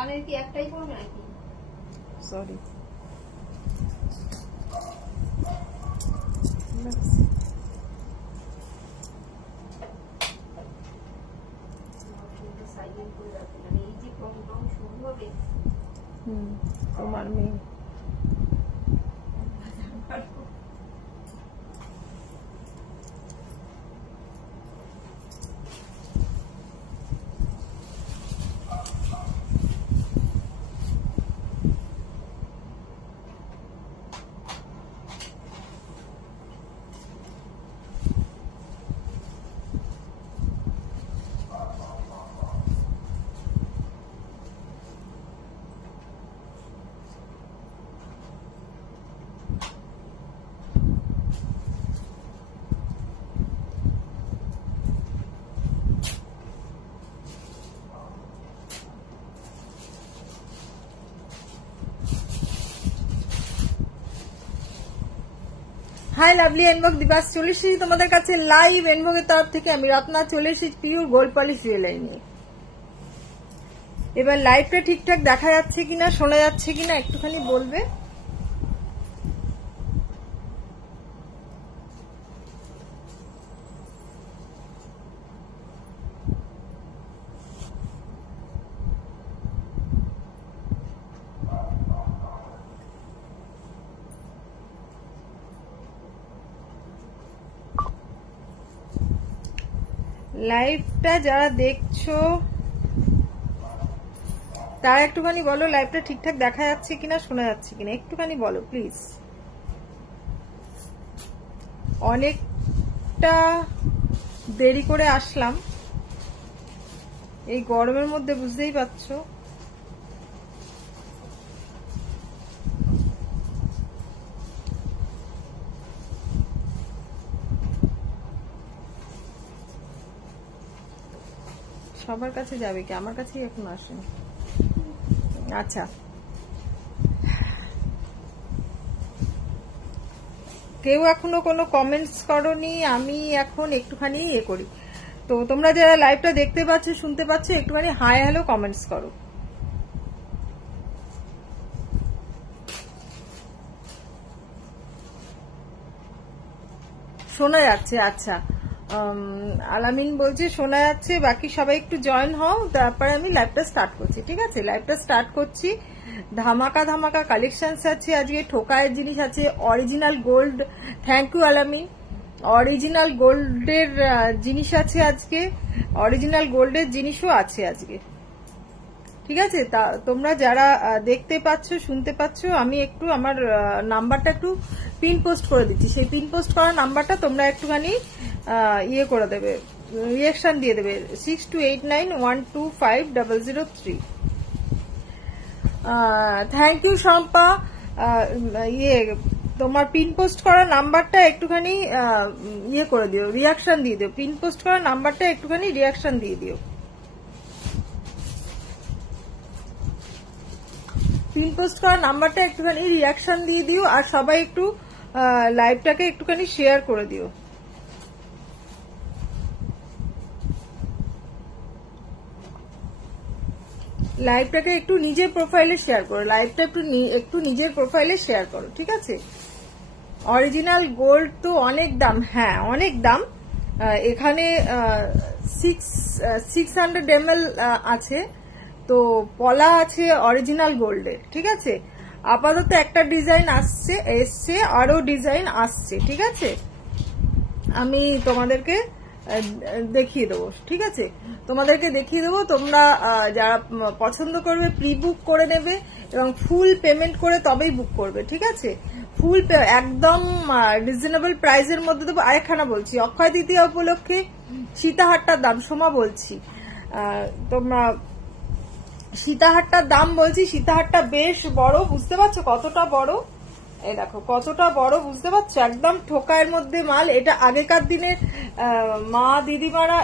কানের কি একটাই পড়বে নাকি? সরি, এই যে প্রোগ্রাম শুরু হবে, তোমার মেয়ে হাই লাভলি এনভোগ দিবাস, চলে এসেছি তোমাদের কাছে লাইভ এনভোগের তরফ থেকে। আমি রত্না চলে এসেছি পিওর গোল্ড পলিশ জুয়েলারি নিয়ে। এবার লাইভটা ঠিকঠাক দেখা যাচ্ছে কিনা, শোনা যাচ্ছে কিনা একটুখানি বলবে। লাইভটা যারা দেখছো তারা একটুখানি বলো লাইভটা ঠিকঠাক দেখা যাচ্ছে কিনা, শোনা যাচ্ছে কিনা, একটুখানি বলো প্লিজ। অনেকটা দেরি করে আসলাম এই গরমের মধ্যে, বুঝতেই পারছো। সবার কাছে যাবে কি, আমার কাছেই এখন আসেনি। আচ্ছা, কেউ এখনো কোনো কমেন্টস করনি, আমি এখন একটুখানি করি। তো তোমরা যারা লাইভটা দেখতে পাচ্ছ, শুনতে পাচ্ছ, একটুখানি হাই হ্যালো কমেন্টস করো। শোনা যাচ্ছে? আচ্ছা, আলামিন বলছে শোনা যাচ্ছে, বাকি সবাই একটু জয়েন হও, তারপরে আমি লাইভটা স্টার্ট করছি। ঠিক আছে, লাইভটা স্টার্ট করছি। ধামাকা ধামাকা কালেকশনস আছে আজকে, ঠোকায়ের জিনিস আছে, অরিজিনাল গোল্ড। থ্যাংক ইউ আলামিন। অরিজিনাল গোল্ডের জিনিস আছে আজকে, অরিজিনাল গোল্ডের জিনিসও আছে আজকে। ঠিক আছে, তা তোমরা যারা দেখতে পাচ্ছ, শুনতে পাচ্ছ, আমি একটু আমার নাম্বারটা একটু পিন পোস্ট করে দিচ্ছি। সেই পিন পোস্ট করা নাম্বারটা তোমরা একটুখানি ইয়ে করে দেবে, রিয়াকশন দিয়ে দেবে 6289125003। Thank you Shampa. তোমার পিন পোস্ট করা নাম্বারটা একটুখানি ইয়ে করে দিও, রিয়াকশন দিয়ে দিও। পিন পোস্ট করা নাম্বারটা একটুখানি রিয়াকশন দিয়ে দিও। পিন পোস্ট করা নাম্বারটা একটুখানি রিয়াকশন দিয়ে দিও, আর সবাই একটু লাইভটাকে একটুখানি শেয়ার করে দিও। লাইভটাকে একটু নিজের প্রোফাইলে শেয়ার করো, লাইভটা একটু নিজের প্রোফাইলে শেয়ার করো। ঠিক আছে, অরিজিনাল গোল্ড তো অনেক দাম, হ্যাঁ অনেক দাম। এখানে 600 ml আছে, তো পলা আছে অরিজিনাল গোল্ডের। ঠিক আছে, আপাতত একটা ডিজাইন এসছে, আরো ডিজাইন আসছে। ঠিক আছে, আমি তোমাদেরকে দেখিয়ে দেবো। ঠিক আছে, তোমাদেরকে দেখিয়ে দেবো। তোমরা যারা পছন্দ করবে প্রি বুক করে নেবে এবং ফুল পেমেন্ট করে তবেই বুক করবে। ঠিক আছে, ফুল একদম রিজনেবল প্রাইসের মধ্যে দেবো। আরেকখানা বলছি, অক্ষয় তৃতীয়া উপলক্ষে সীতাহারটার দাম সোমা বলছি, তোমরা সীতাহারটার দাম বলছি। সীতাহারটা বেশ বড়, বুঝতে পারছো কতটা বড়? এই দেখো কতটা বড়, বুঝতে পারছো? একদম ঠোকায়ের মধ্যে মাল। এটা আগেকার দিনের মা দিদিমারা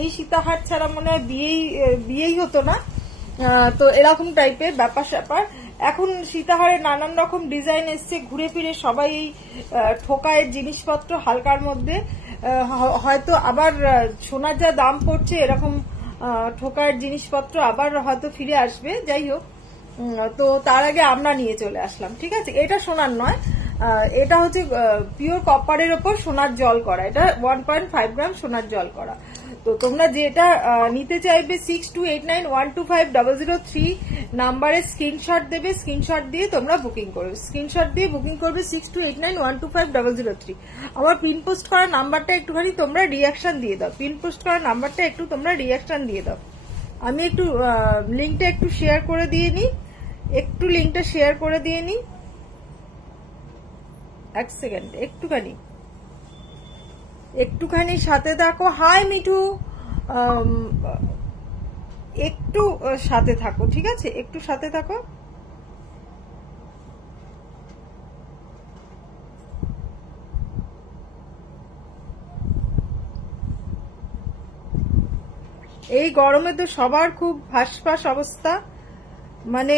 এই সীতাহার ছাড়া মনে হয় বিয়েই হতো না। তো এরকম টাইপের ব্যাপার স্যাপার। এখন সীতাহারের নানান রকম ডিজাইন এসছে, ঘুরে ফিরে সবাই এই ঠোকায়ের জিনিসপত্র হালকার মধ্যে। হয়তো আবার সোনার যা দাম পড়ছে, এরকম ঠোকার জিনিসপত্র আবার হয়তো ফিরে আসবে, যাই হোক। তো তার আগে আমরা নিয়ে চলে আসলাম, ঠিক আছে। এটা সোনার নয়, এটা হচ্ছে পিওর কপারের ওপর সোনার জল করা, এটা 1.5 গ্রাম সোনার জল করা। তো তোমরা যেটা নিতে চাইবে 6289125003 নাম্বারে স্ক্রিনশট দেবে, স্ক্রিনশট দিয়ে তোমরা বুকিং করবে, স্ক্রিনশট দিয়ে বুকিং করবে 6289125003। আমার পিন পোস্ট করা নাম্বারটা একটুখানি তোমরা রিয়াকশন দিয়ে দাও, পিন পোস্ট করা নাম্বারটা একটু তোমরা রিয়াকশন দিয়ে দাও। আমি একটু লিঙ্কটা একটু শেয়ার করে দিয়ে নিই, একটু লিঙ্কটা শেয়ার করে দিয়ে নিই, এক সেকেন্ড, একটুখানি সাথে থাকো। হাই মিঠু, একটু সাথে থাকো, ঠিক আছে, একটু সাথে থাকো। এই গরমে তো সবার খুব হাসফাস অবস্থা, মানে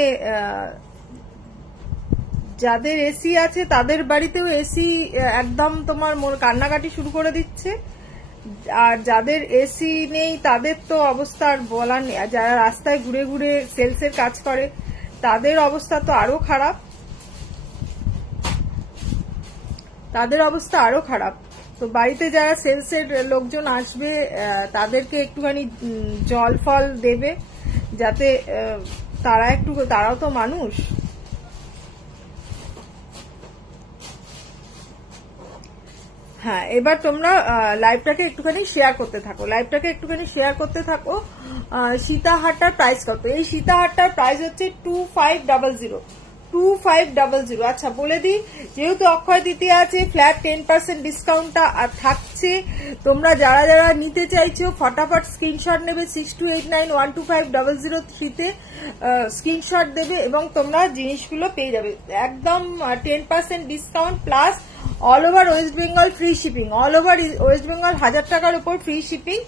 যাদের এসি আছে তাদের বাড়িতেও এসি একদম তোমার কান্নাকাটি শুরু করে দিচ্ছে, আর যাদের এসি নেই তাদের তো অবস্থা আর বলার নেই। আর যারা রাস্তায় ঘুরে ঘুরে সেলসের কাজ করে তাদের অবস্থা তো আরো খারাপ, তাদের অবস্থা আরো খারাপ। তো বাড়িতে যারা সেলসের লোকজন আসবে তাদেরকে একটুখানি জল ফল দেবে, যাতে তারাও তো মানুষ। হ্যাঁ, এবার তোমরা লাইভটাকে একটুখানি শেয়ার করতে থাকো, সীতাহারটার প্রাইস কত? এই সীতাহারটার প্রাইস হচ্ছে 2500। আচ্ছা বলে দিই, যেহেতু অক্ষয় তৃতীয়া আছে, ফ্ল্যাট 10% ডিসকাউন্টটা থাকছে। তোমরা যারা যারা নিতে চাইছো ফটাফট স্ক্রিনশট নেবে 6289125003 স্ক্রিনশট দেবে এবং তোমরা জিনিসগুলো পেয়ে যাবে একদম 10% discount plus all over West Bengal free shipping, all over West Bengal 1000 টাকার উপর ফ্রি শিপিং,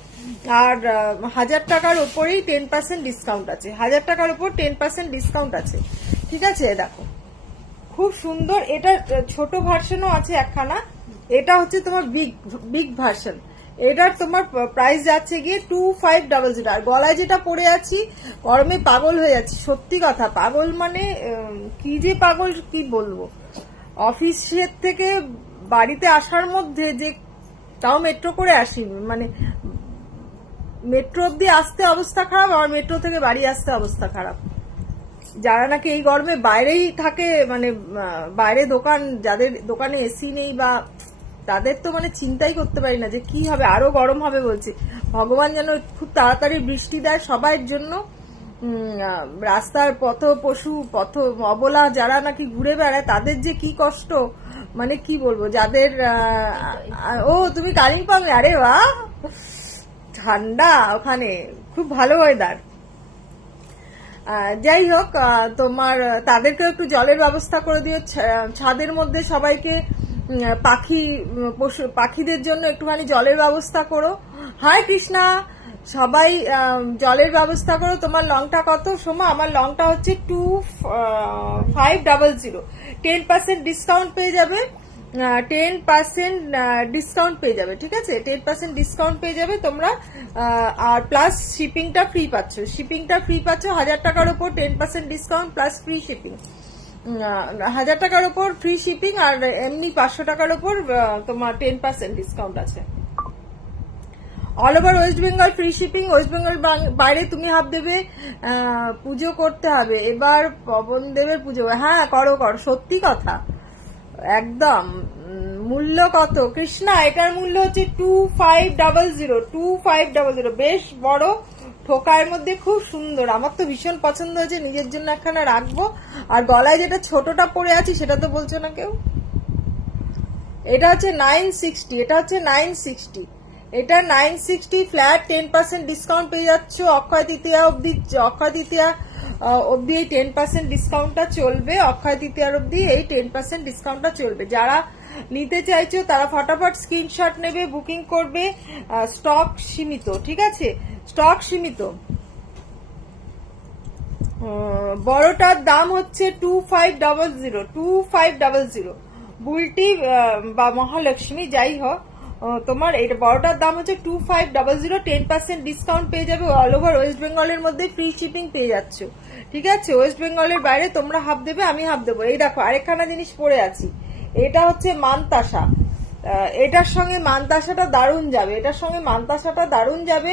আর 1000 টাকার উপরেই 10% ডিসকাউন্ট আছে, 1000 টাকার উপর 10% ডিসকাউন্ট আছে, ঠিক আছে। দেখো খুব সুন্দর, এটা ছোট ভার্সনও আছে একখানা, এটা হচ্ছে তোমার বিগ ভার্সন, এটার তোমার প্রাইস যাচ্ছে গিয়ে 2500। আর গলায় যেটা পরে আছি গরমে পাগল হয়ে যাচ্ছি, সত্যি কথা, পাগল মানে কি যে পাগল কি বলবো। অফিসের থেকে বাড়িতে আসার মধ্যে যে, তাও মেট্রো করে আসিনি, মানে মেট্রো অব্দি আসতে অবস্থা খারাপ, আর মেট্রো থেকে বাড়ি আসতে অবস্থা খারাপ। যারা নাকি এই গরমে বাইরেই থাকে, মানে বাইরে দোকান, যাদের দোকানে এসি নেই বা তাদের তো মানে চিন্তাই করতে পারি না যে কি হবে, আরো গরম হবে বলছে। ভগবান যেন খুব তাড়াতাড়ি বৃষ্টি দেয় সবার জন্য। রাস্তার পথ অবলা যারা নাকি ঘুরে বেড়ায় তাদের যে কি কষ্ট, মানে কি বলবো। যাদের ও তুমি কালিম্পং, আরে বাহ, ঠান্ডা ওখানে, খুব ভালো ওয়েদার। যাই হোক, তোমার তাদেরকেও একটু জলের ব্যবস্থা করে দিও, ছাদের মধ্যে সবাইকে পাখিদের জন্য একটুখানি জলের ব্যবস্থা করো। হাই কৃষ্ণা, সবাই জলের ব্যবস্থা করো। তোমার লংটা কত সোমা? আমার লংটা হচ্ছে 2500, 10% ডিসকাউন্ট পেয়ে যাবে, 10% ডিসকাউন্ট পেয়ে যাবে, ঠিক আছে, 10% ডিসকাউন্ট পেয়ে যাবে তোমরা। আর প্লাস শিপিংটা ফ্রি পাচ্ছ, 1000 টাকার উপর 10% ডিসকাউন্ট প্লাস ফ্রি শিপিং, 1000 টাকার উপর ফ্রি শিপিং, আর এমনি 500 টাকার উপর তোমার 10% ডিসকাউন্ট আছে। All over West Bengal free shipping, West Bengal বাইরে তুমি হাফ দেবে, পুজো করতে হবে এবার, পবন দেবের পুজো, হ্যাঁ করো, সত্যি কথা একদম। মূল্য কত কৃষ্ণা? এটার মূল্য হচ্ছে 2500, বেশ বড় ঠোকার মধ্যে, খুব সুন্দর, আমার তো ভীষণ পছন্দ হয়েছে, নিজের জন্য একখানা রাখবো। আর গলায় যেটা ছোটটা পরে আছি সেটা তো বলছো না কেউ, এটা হচ্ছে 960, এটা 960 ফ্ল্যাট 10% ডিসকাউন্ট পেয়ে যাচ্ছ অক্ষয় তৃতীয়া অব্দি, এই 10% ডিসকাউন্টটা চলবে, অক্ষয় তৃতীয়ার অব্দি এই 10% ডিসকাউন্টটা চলবে। যারা নিতে চাইছো তারা ফটাফট স্ক্রিনশট নেবে, বুকিং করবে, স্টক সীমিত, ঠিক আছে, স্টক সীমিত। বড়টার দাম হচ্ছে 2500, বুলটি বা মহালক্ষ্মী যাই হোক, তোমার এটা বড়টার দাম হচ্ছে 2500, 10% ডিসকাউন্ট পেয়ে যাবে, অল ওভার ওয়েস্ট বেঙ্গলের মধ্যে ফ্রি শিপিং পেয়ে যাচ্ছ, ঠিক আছে। ওয়েস্ট বেঙ্গলের বাইরে তোমরা হাফ দেবে, আমি হাফ দেবো। এই দেখো আরেকখানা জিনিস পরে আছি, এটা হচ্ছে মানতাসা, এটার সঙ্গে মানতাসাটা দারুণ যাবে, এটার সঙ্গে মানতাসাটা দারুণ যাবে।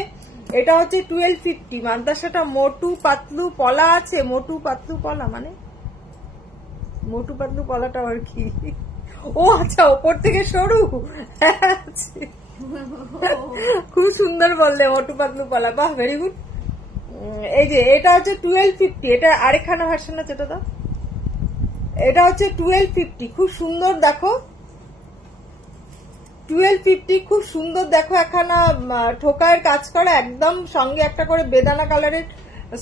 এটা হচ্ছে 1250, মানতাসাটা মোটু পাতলু পলা আছে, মোটু পাতলু পলা মানে মোটু পাতলু পলাটা আর কি, ও আচ্ছা ওপর থেকে সরু, খুব সুন্দর বললে মোটু পাতলু পলা, বাহ ভেরি গুড। এই যে এটা হচ্ছে 1250, এটা আরেকখানা ভার্সন আছে, এটা দাও, এটা হচ্ছে 1250, খুব সুন্দর দেখো 1250, খুব সুন্দর দেখো, একখানা ঠোকায়ের কাজ করা, একদম সঙ্গে একটা করে বেদানা কালারের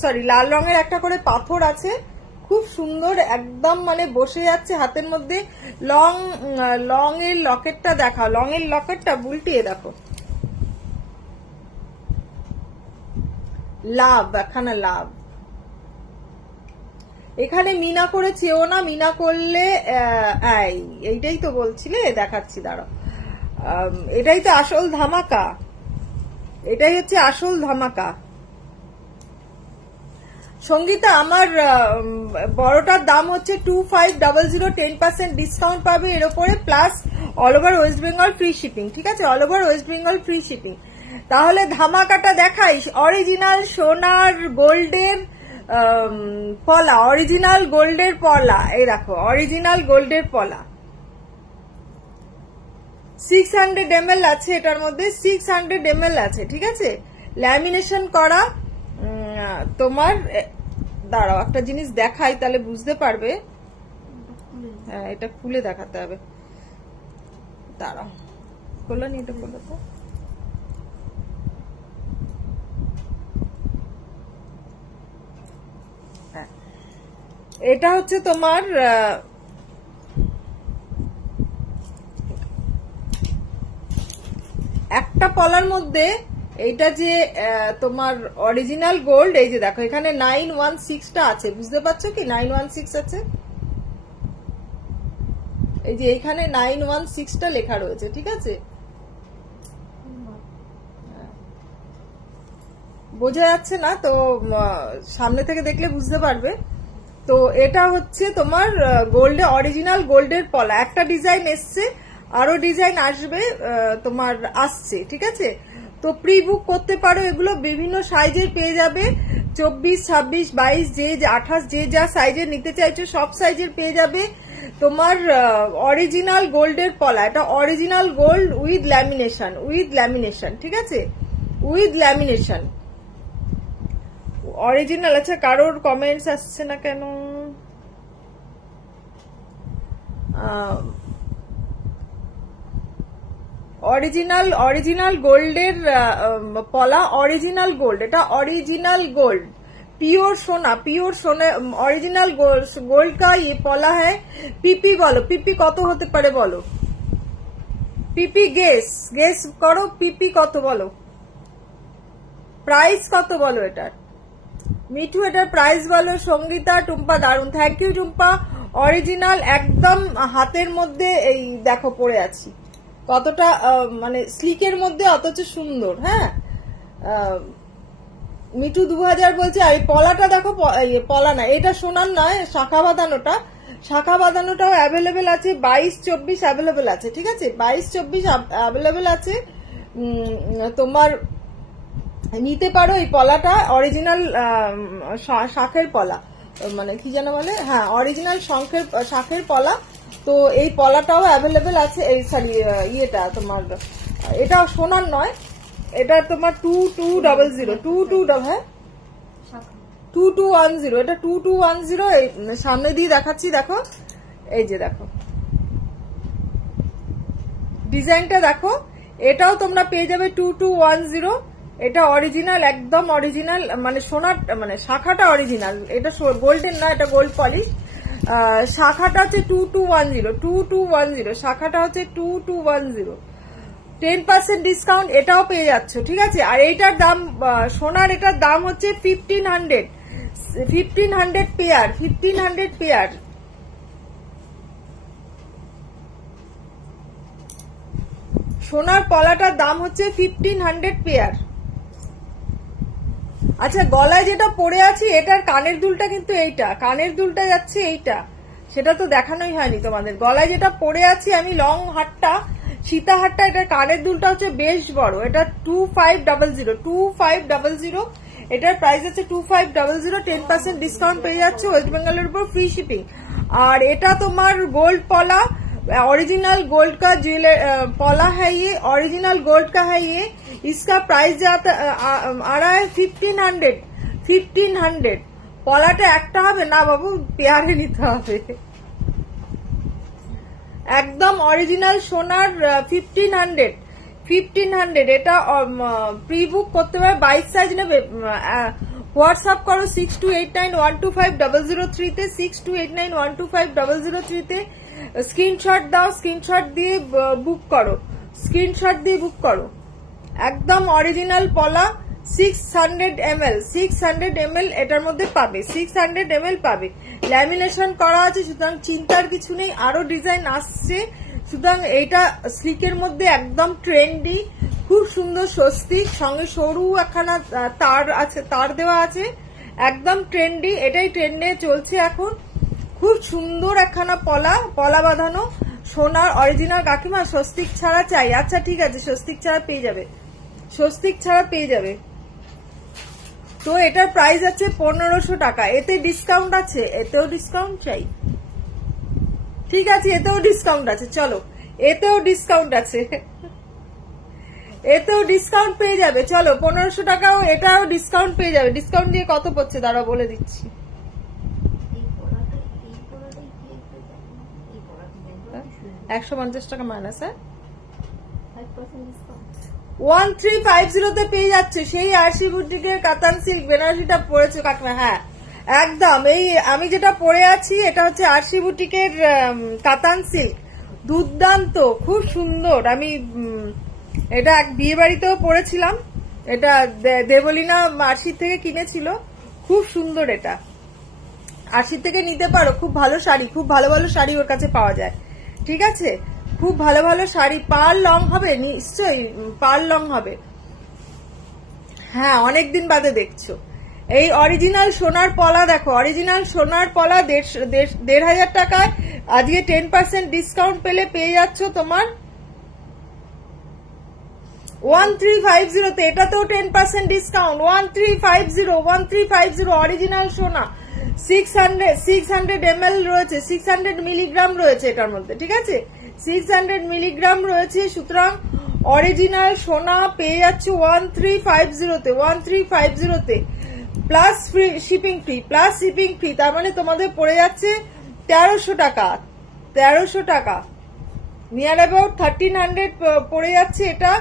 সরি লাল রঙের একটা করে পাথর আছে, খুব সুন্দর একদম, মানে বসে যাচ্ছে হাতের মধ্যে। লং এর লকেটটা দেখাও, লং এর লকেটটা উল্টিয়ে দেখো, লাভ, একখানা লাভ। এখানে মিনা করে চেও না, মিনা করলে এইটাই তো বলছিলে, দেখাচ্ছি দাঁড়াও, এটাই তো আসল ধামাকা, এটাই হচ্ছে আসল ধামাকা। সঙ্গীতা আমার বড়টার দাম হচ্ছে 2500, 10% ডিসকাউন্ট পাবে এর উপরে, plus all over West Bengal free shipping, ঠিক আছে, all over West Bengal free shipping. তাহলে ধামাকাটা দেখাই, অরিজিনাল সোনার গোল্ডের পলা, অরিজিনাল গোল্ডের পলা, এই দেখো অরিজিনাল গোল্ডের পলা, 600 ml আছে এটার মধ্যে, 600 ml আছে, ঠিক আছে, ল্যামিনেশন করা। তোমার দাঁড়াও একটা জিনিস দেখাই, তাহলে বুঝতে পারবে। হ্যাঁ এটা খুলে দেখাতে হবে, দাঁড়াও, খোলো নি, এটা খোলো তো। এটা হচ্ছে তোমার একটা পলার মধ্যে, এইটা যে তোমার অরিজিনাল গোল্ড, এই যে দেখো এখানে 916টা আছে, বুঝতে পারছো কি 916 আছে, এই যে এখানে 916টা লেখা রয়েছে, ঠিক আছে, বোঝা যাচ্ছে না তো, সামনে থেকে দেখলে বুঝতে পারবে। তো এটা হচ্ছে তোমার গোল্ডে, অরিজিনাল গোল্ডের পলা, একটা ডিজাইন এসছে, আরো ডিজাইন আসবে, তোমার আসছে, ঠিক আছে। তো প্রি বুক করতে পারো, এগুলো বিভিন্ন সাইজের পেয়ে যাবে, 24, 26, 22, যে 28, যে যা সাইজের নিতে চাইছো সব সাইজের পেয়ে যাবে। তোমার অরিজিনাল গোল্ডের পলা, এটা অরিজিনাল গোল্ড উইথ ল্যামিনেশন, ঠিক আছে, উইথ ল্যামিনেশন অরিজিনাল। আচ্ছা কারোর কমেন্টস আসছে না কেন? অরিজিনাল গোল্ডের পলা, অরিজিনাল গোল্ড, এটা অরিজিনাল গোল্ড, পিওর সোনা, অরিজিনাল গোল্ড কা ये পলা है। পিপি বলো, পিপি কত হতে পারে বলো, পিপি গেস করো, পিপি কত বলো, প্রাইস কত বলো এটার, মিঠু এটার প্রাইস বলো। সঙ্গীতা, টুম্পা দারুন, থ্যাংক ইউ টুম্পা, অরিজিনাল একদম হাতের মধ্যে, এই দেখো পরে আছি, কতটা মানে স্লিকের মধ্যে অথচ সুন্দর। হ্যাঁ মিঠু 2000 বলছে, আর এই পলাটা দেখো, পলা না এটা সোনার নয়, শাখা বাঁধানোটাও অ্যাভেলেবেল আছে, 22, 24 অ্যাভেলেবেল আছে, ঠিক আছে, 22, 24 অ্যাভেলেবেল আছে, তোমার নিতে পারো এই পলাটা, অরিজিনাল শাখের পলা, মানে কি যেন বলে, হ্যাঁ অরিজিনাল শাখের পলা। তো এই পলাটাও অ্যাভেলেবেল আছে, এই সরি ইয়েটা তোমার, এটা সোনার নয়, এটা তোমার 2200, হ্যাঁ 2210, এটা 2210, এই সামনে দিয়ে দেখাচ্ছি, দেখো এই যে দেখো ডিজাইনটা দেখো, এটাও তোমরা পেয়ে যাবে 2210, এটা অরিজিনাল, একদম অরিজিনাল, মানে সোনার, মানে শাখাটা অরিজিনাল, এটা গোল্ডেন না, এটা গোল্ড পলিশ। শাখাটা হচ্ছে 2210, শাখাটা হচ্ছে 2210, 10% ডিসকাউন্ট এটাও পেয়ে যাচ্ছ, ঠিক আছে। আর এইটার দাম, সোনার এটার দাম হচ্ছে 1500 পেয়ার, 1500 পেয়ার। সোনার পলাটার দাম হচ্ছে 1500 পেয়ার। আচ্ছা, গলায় যেটা পরে আছি এটার কানের দুলটা কিন্তু এইটা, কানের দুলটা যাচ্ছে এইটা, সেটা তো দেখানোই হয়নি তোমাদের। গলায় যেটা পরে আছি আমি লং হারটা, সীতা হারটা, এটার কানের দুলটা হচ্ছে বেশ বড়। এটা 2500 এটার প্রাইস আছে 2500। 10% ডিসকাউন্ট পেয়ে যাচ্ছে, ওয়েস্ট বেঙ্গলের উপর ফ্রি শিপিং। আর এটা তোমার গোল্ড पला, ओरिजिनल गोल्ड का ज्वेलर पला है ये, ओरिजिनल गोल्ड का है ये। इसका प्राइस जाता आ रहा है 1500। পলাটা একটা হবে না বাবু, পেয়ারে নিতে হবে। একদম অরিজিনাল সোনার 1500। এটা প্রি বুক করতে পারে, 22 সাইজ নেবে। হোয়াটসঅ্যাপ করো 6289125003 তে, 6289125003 তে স্ক্রিনশট দাও, স্ক্রিনশট দিয়ে বুক করো, স্ক্রিনশট দিয়ে বুক করো। একদম অরিজিনাল পলা, 600 ml, 600 ml এটার মধ্যে পাবে, 600 ml পাবে। ল্যামিনেশন করা আছে, সুতরাং চিন্তার কিছু নেই। আরো ডিজাইন আসছে, সুতরাং এটা স্লিকের মধ্যে একদম ট্রেন্ডি, খুব সুন্দর স্বস্তিক, সঙ্গে সরু একখানা তার আছে, তার দেওয়া আছে, একদম ট্রেন্ডি। এটাই ট্রেন্ডে চলছে এখন। খুব সুন্দর একখানা পলা, পলা বাঁধানো সোনার অরিজিনাল। কাকিমা স্বস্তিক ছাড়া চাই? আচ্ছা ঠিক আছে, স্বস্তিক ছাড়া পেয়ে যাবে, স্বস্তিক ছাড়া পেয়ে যাবে। তো এটার প্রাইস আছে 1500 টাকা। এতে ডিসকাউন্ট আছে, এতেও ডিসকাউন্ট চাই? ঠিক আছে, এতেও ডিসকাউন্ট আছে, চলো এতেও ডিসকাউন্ট আছে, এতেও ডিসকাউন্ট পেয়ে যাবে। চলো 1500 টাকাও, এটাও ডিসকাউন্ট পেয়ে যাবে। ডিসকাউন্ট দিয়ে কত পড়ছে দাঁড়া বলে দিচ্ছি। 150 টাকা মাইনাস, হ্যাঁ 1350 তে পেয়ে যাচ্ছে। সেই আরসি বুটিকের কাতান সিল্ক বেনারসিটা পরেছো কাকিমা? হ্যাঁ একদম। এই আমি যেটা পরে আছি এটা হচ্ছে আরসি বুটিকের কাতান সিল্ক, দুর্দান্ত, খুব সুন্দর। আমি এটা এক বিয়ে বাড়িতেও পরেছিলাম। এটা দেবলীনা আরসি থেকে কিনেছিল, খুব সুন্দর। এটা আরসি থেকে নিতে পারো, খুব ভালো শাড়ি, খুব ভালো ভালো শাড়ি ওর কাছে পাওয়া যায়। ঠিক আছে, খুব ভালো ভালো শাড়ি। পার লং হবে নিশ্চয়ই, পার লং হবে। হ্যাঁ অনেকদিন বাদে দেখছো। এই অরিজিনাল সোনার পলা দেখো, অরিজিনাল সোনার পলা 1500 টাকায়। আজকে 10% ডিসকাউন্ট পেলে পেয়ে যাচ্ছ তোমার 1350 তে। এটাতেও 10% ডিসকাউন্ট, 1350 অরিজিনাল সোনা। 600 ml রয়েছে, 600 মিলিগ্রাম রয়েছে এটার মধ্যে। ঠিক আছে, 600 মিলিগ্রাম রয়েছে, সুতরাং অরিজিনাল সোনা পেয়ে যাচ্ছে 1350 তে, 1350 তে plus shipping free, plus shipping free. তার মানে তোমাদের পড়ে যাচ্ছে 1300 টাকা, 1300 টাকা, নিয়ার অ্যাবাউট 1300 পড়ে যাচ্ছে। এটা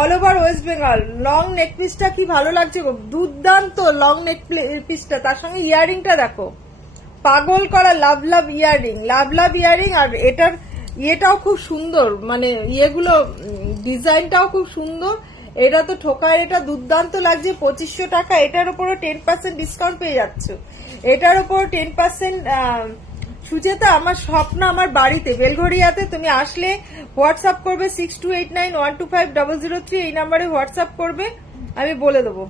all over West Bengal. Long neck পিসটা কি ভালো লাগছে গো, দুর্দান্ত লং নেক পিসটা। তার সঙ্গে ইয়ারিংটা দেখো, পাগল করা লাভ লাভ ইয়ারিং, লাভ লাভ ইয়ারিং। আর এটার ইয়েটাও খুব সুন্দর, মানে ইয়েগুলো ডিজাইনটাও খুব সুন্দর। এটা তো ঠোকায়, এটা দুর্দান্ত লাগছে। 2500 টাকা। এটার উপরও 10% ডিসকাউন্ট পেয়ে যাচ্ছ। এটার উপর 10%। সুচেতা, আমার স্বপ্ন আমার বাড়িতে বেলঘড়িয়াতে। তুমি আসলে হোয়াটসঅ্যাপ করবে 6289125003, এই নাম্বারে হোয়াটসঅ্যাপ করবে, আমি বলে দেবো।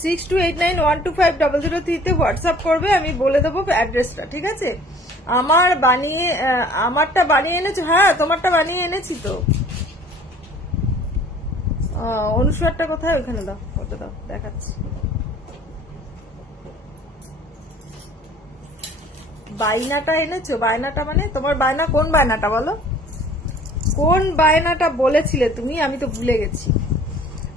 6289125003 তে হোয়াটসঅ্যাপ করবে, আমি বলে দেবো অ্যাড্রেসটা। ঠিক আছে, আমারটা বানিয়ে এনেছো? হ্যাঁ তোমারটা বানিয়ে এনেছি তো। অনুসারটা কোথায়? ওইখানে দাও, ওটা দাও, দেখাচ্ছি। বায়নাটা এনেছো? বায়নাটা মানে তোমার বায়না কোন বায়নাটা বলো, কোন বায়নাটা বলেছিলে তুমি? আমি তো ভুলে গেছি।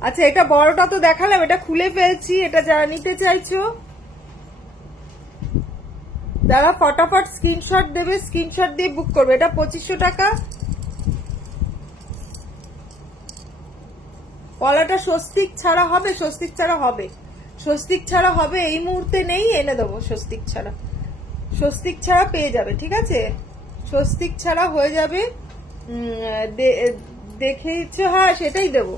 আচ্ছা, এটা বড়টা তো দেখালাম, এটা খুলে ফেলছি। এটা যারা নিতে চাইছো যারা ফটাফট স্ক্রিনশট দেবে, স্ক্রিনশট দিয়ে বুক করবে। এটা 2500 টাকা। পলাটা স্বস্তিক ছাড়া হবে, স্বস্তিক ছাড়া হবে, স্বস্তিক ছাড়া হবে। এই মুহূর্তে নেই, এনে দেবো স্বস্তিক ছাড়া, স্বস্তিক ছাড়া পেয়ে যাবে। ঠিক আছে, স্বস্তিক ছাড়া হয়ে যাবে। দেখেছ? হ্যাঁ সেটাই দেবো।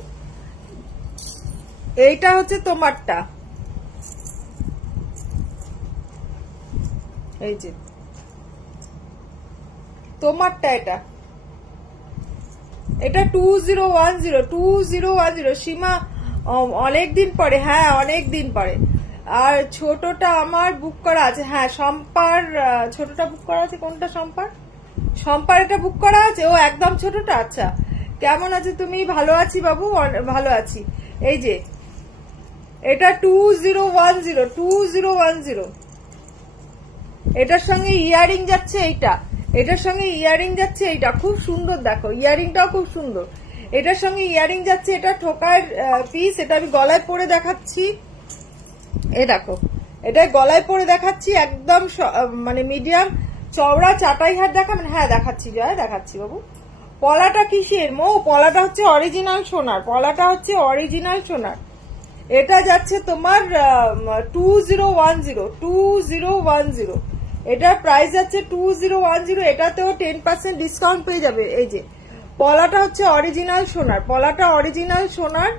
এইটা হচ্ছে তোমারটা, এই যে তোমারটা, এটা এটা 2010 সীমা অনেকদিন পরে, হ্যাঁ অনেকদিন পরে। আর ছোটটা আমার বুক করা আছে, হ্যাঁ সম্পার ছোটটা বুক করা আছে। কোনটা সম্পার? সম্পার এটা বুক করা আছে, ও একদম ছোটটা। আচ্ছা কেমন আছে তুমি? ভালো আছি বাবু, ভালো আছি। এই যে এটা 2010 এটার সঙ্গে ইয়ারিং যাচ্ছে এইটা, এটার সঙ্গে ইয়ারিং যাচ্ছে এইটা, খুব সুন্দর দেখো, ইয়ারিংটাও খুব সুন্দর। এটার সঙ্গে ইয়ারিং যাচ্ছে, এটা ঠোকার পিস। এটা আমি গলায় পরে দেখাচ্ছি, এ দেখো এটা গলায় পরে দেখাচ্ছি, একদম মানে মিডিয়াম চওড়া চাটাই হাত দেখাবেন? হ্যাঁ দেখাচ্ছি জয়, দেখাচ্ছি বাবু। পলাটা কিসের মো? পলাটা হচ্ছে অরিজিনাল সোনার, পলাটা হচ্ছে অরিজিনাল সোনার। এটা যাচ্ছে তোমার 2010 এটার প্রাইস যাচ্ছে 2010। এটাতেও 10% ডিসকাউন্ট পেয়ে যাবে। এই যে পলাটা হচ্ছে অরিজিনাল সোনার, পলাটা অরিজিনাল সোনার।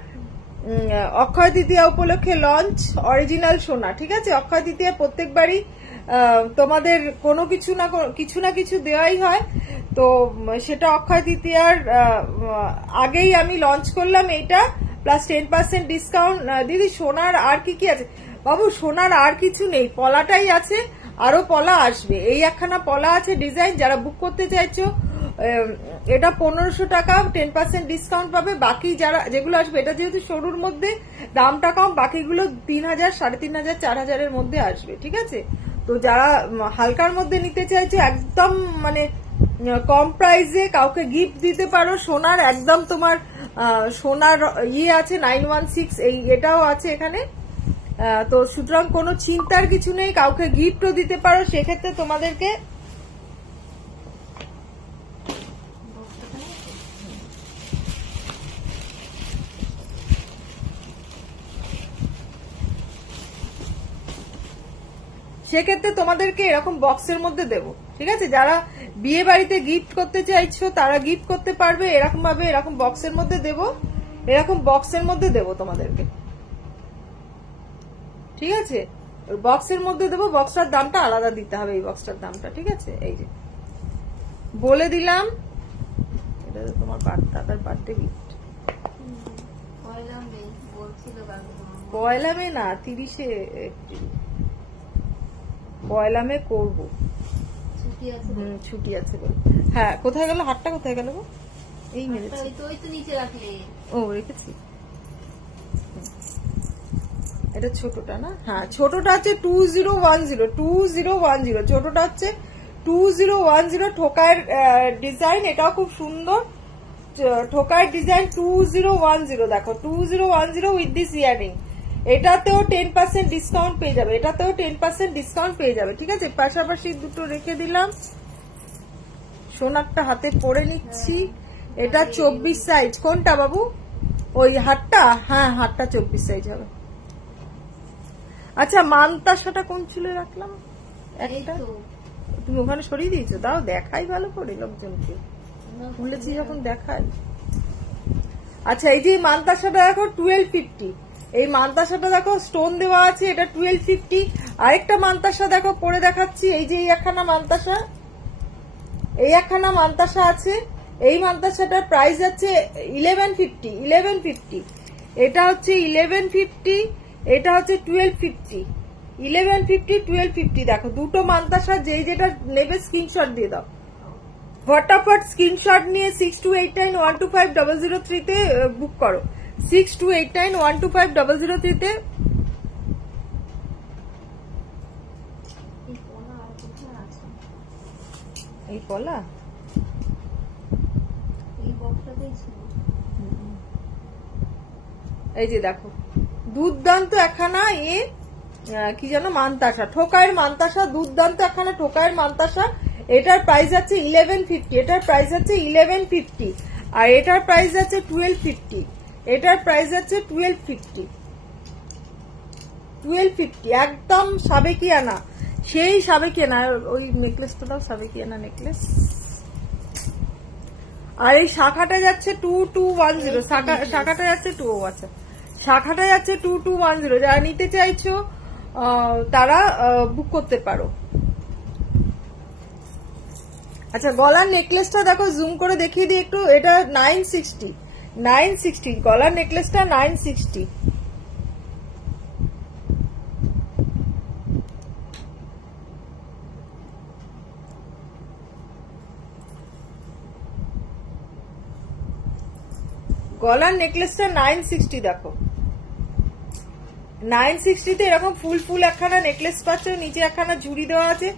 অক্ষয় তৃতীয়া উপলক্ষে লঞ্চ অরিজিনাল সোনা, ঠিক আছে? অক্ষয় তৃতীয়া প্রত্যেকবারই তোমাদের কোনো কিছু না কিছু দেওয়াই হয়, তো সেটা অক্ষয় তৃতীয়ার আগেই আমি লঞ্চ করলাম এইটা, প্লাস 10% ডিসকাউন্ট। দিদি সোনার আর কি কি আছে? বাবু সোনার আর কিছু নেই, পলাটাই আছে, আরো পলা আসবে। এই একখানা পলা আছে ডিজাইন, যারা বুক করতে চাইছো এটা 1500 টাকা 10% ডিসকাউন্ট পাবে। বাকি যারা যেগুলো আসবে, এটা যেহেতু সরুর মধ্যে দামটা কম, বাকিগুলো 3000, 3500, 4000 মধ্যে আসবে, ঠিক আছে? তো যারা হালকার মধ্যে নিতে চাইছে, একদম মানে কম প্রাইসে কাউকে গিফট দিতে পারো। সোনার একদম তোমার সোনার আছে 916, এটাও আছে এখানে। তো সুতরাং কোনো চিন্তার কিছু নেই, কাউকে গিফটও দিতে পারো। সেক্ষেত্রে তোমাদেরকে এরকম বক্সের মধ্যে দেবো, ঠিক আছে? যারা বিয়ে বাড়িতে গিফট করতে চাইছো তারা গিফট করতে পারবে। এরকম ভাবে এরকম বক্সের মধ্যে দেবো, এরকম বক্সের মধ্যে দেবো তোমাদেরকে, ঠিক আছে? বক্সের মধ্যে দেবো, বক্সটার দামটা আলাদা দিতে হবে, এই বক্সটার দামটা, ঠিক আছে? এই যে বলে দিলাম, এটা তোমার দাদার বার্থডে গিফট। পয়লা মে না, 30শে এপ্রিল। পয়লা মে করবো, ছুটি আছে বলে। হ্যাঁ কোথায় গেল হাটটা? কোথায় গেল? এই মেরেছি, ও রেখেছি। এটা ছোটটা না? হ্যাঁ ছোটটা হচ্ছে 2010 ছোটটা হচ্ছে 2010 ঠোকার ডিজাইন, এটাও খুব সুন্দর ঠোকার ডিজাইন। 2010 দেখো, 2010 উইথ দিস ইয়ারিং। এটাতেও 10% ডিসকাউন্ট পেয়ে যাবে, এটাতেও 10% ডিসকাউন্ট পেয়ে যাবে, ঠিক আছে? পাশাপাশি দুটো রেখে দিলাম। সোনারটা হাতে পরে নিচ্ছি। এটা 24 সাইজ। কোনটা বাবু? ওই হাটটা? হ্যাঁ হাটটা 24 সাইজ হবে। আচ্ছা মানতাসাটা কোন চুলে রাখলাম? একটা তুমি ওখানে সরিয়ে দিয়েছো, দাও দেখাই ভালো করে লোকজনকে, ভুলেছি যখন দেখাই। আচ্ছা এই যে মানতাসাটা দেখো 1250, এই মানতাসাটা দেখো স্টোন দেওয়া আছে, এটা 1250। আরেকটা মানতাসা দেখো পরে দেখাচ্ছি, এই যে এই একখানা মানতাসা, এই একখানা মানতাসা আছে। এই মানতাসাটার প্রাইস আছে 1150। এটা হচ্ছে 1150, এটা হচ্ছে 1250। 1150, 1250 দেখো দুটো মানতাসা। যেই যেটা নেবে স্ক্রিনশট দিয়ে দাও, ফটাফট স্ক্রিনশট নিয়ে 6289125003 তে বুক করো। 6289125003 তে। এই পলা এই যে দেখো দুর্দান্ত একখানা কি যেন মানতাসা, ঠোকায়ের মানতাসা, দুর্দান্ত একখানা ঠোকায়ের মানতাসা। এটার প্রাইস আছে 1150, এটার প্রাইস আছে 1150, আর এটার প্রাইস আছে 1250, এটার প্রাইস আছে 1250 একদম সাবেকিয়ানা, সেই সাবেকিয়ানা। ওই নেকলেসটা দাও, সাবেকিয়ানা নেকলেস। আর এই শাখাটা যাচ্ছে 2210, শাখাটা যাচ্ছে 2, আচ্ছা শাখাটা যাচ্ছে 2210। যারা নিতে চাইছো তারা বুক করতে পারো। আচ্ছা, গলার নেকলেসটা দেখো, জুম করে দেখিয়ে দিই একটু। এটা 960 গলার নেকলেসটা 960। গলার নেকলেসটা 960 দেখো। 960 এরকম ফুল ফুল একখানা নেকলেস পাচ্ছ, নিচে একখানা ঝুড়ি দেওয়া আছে,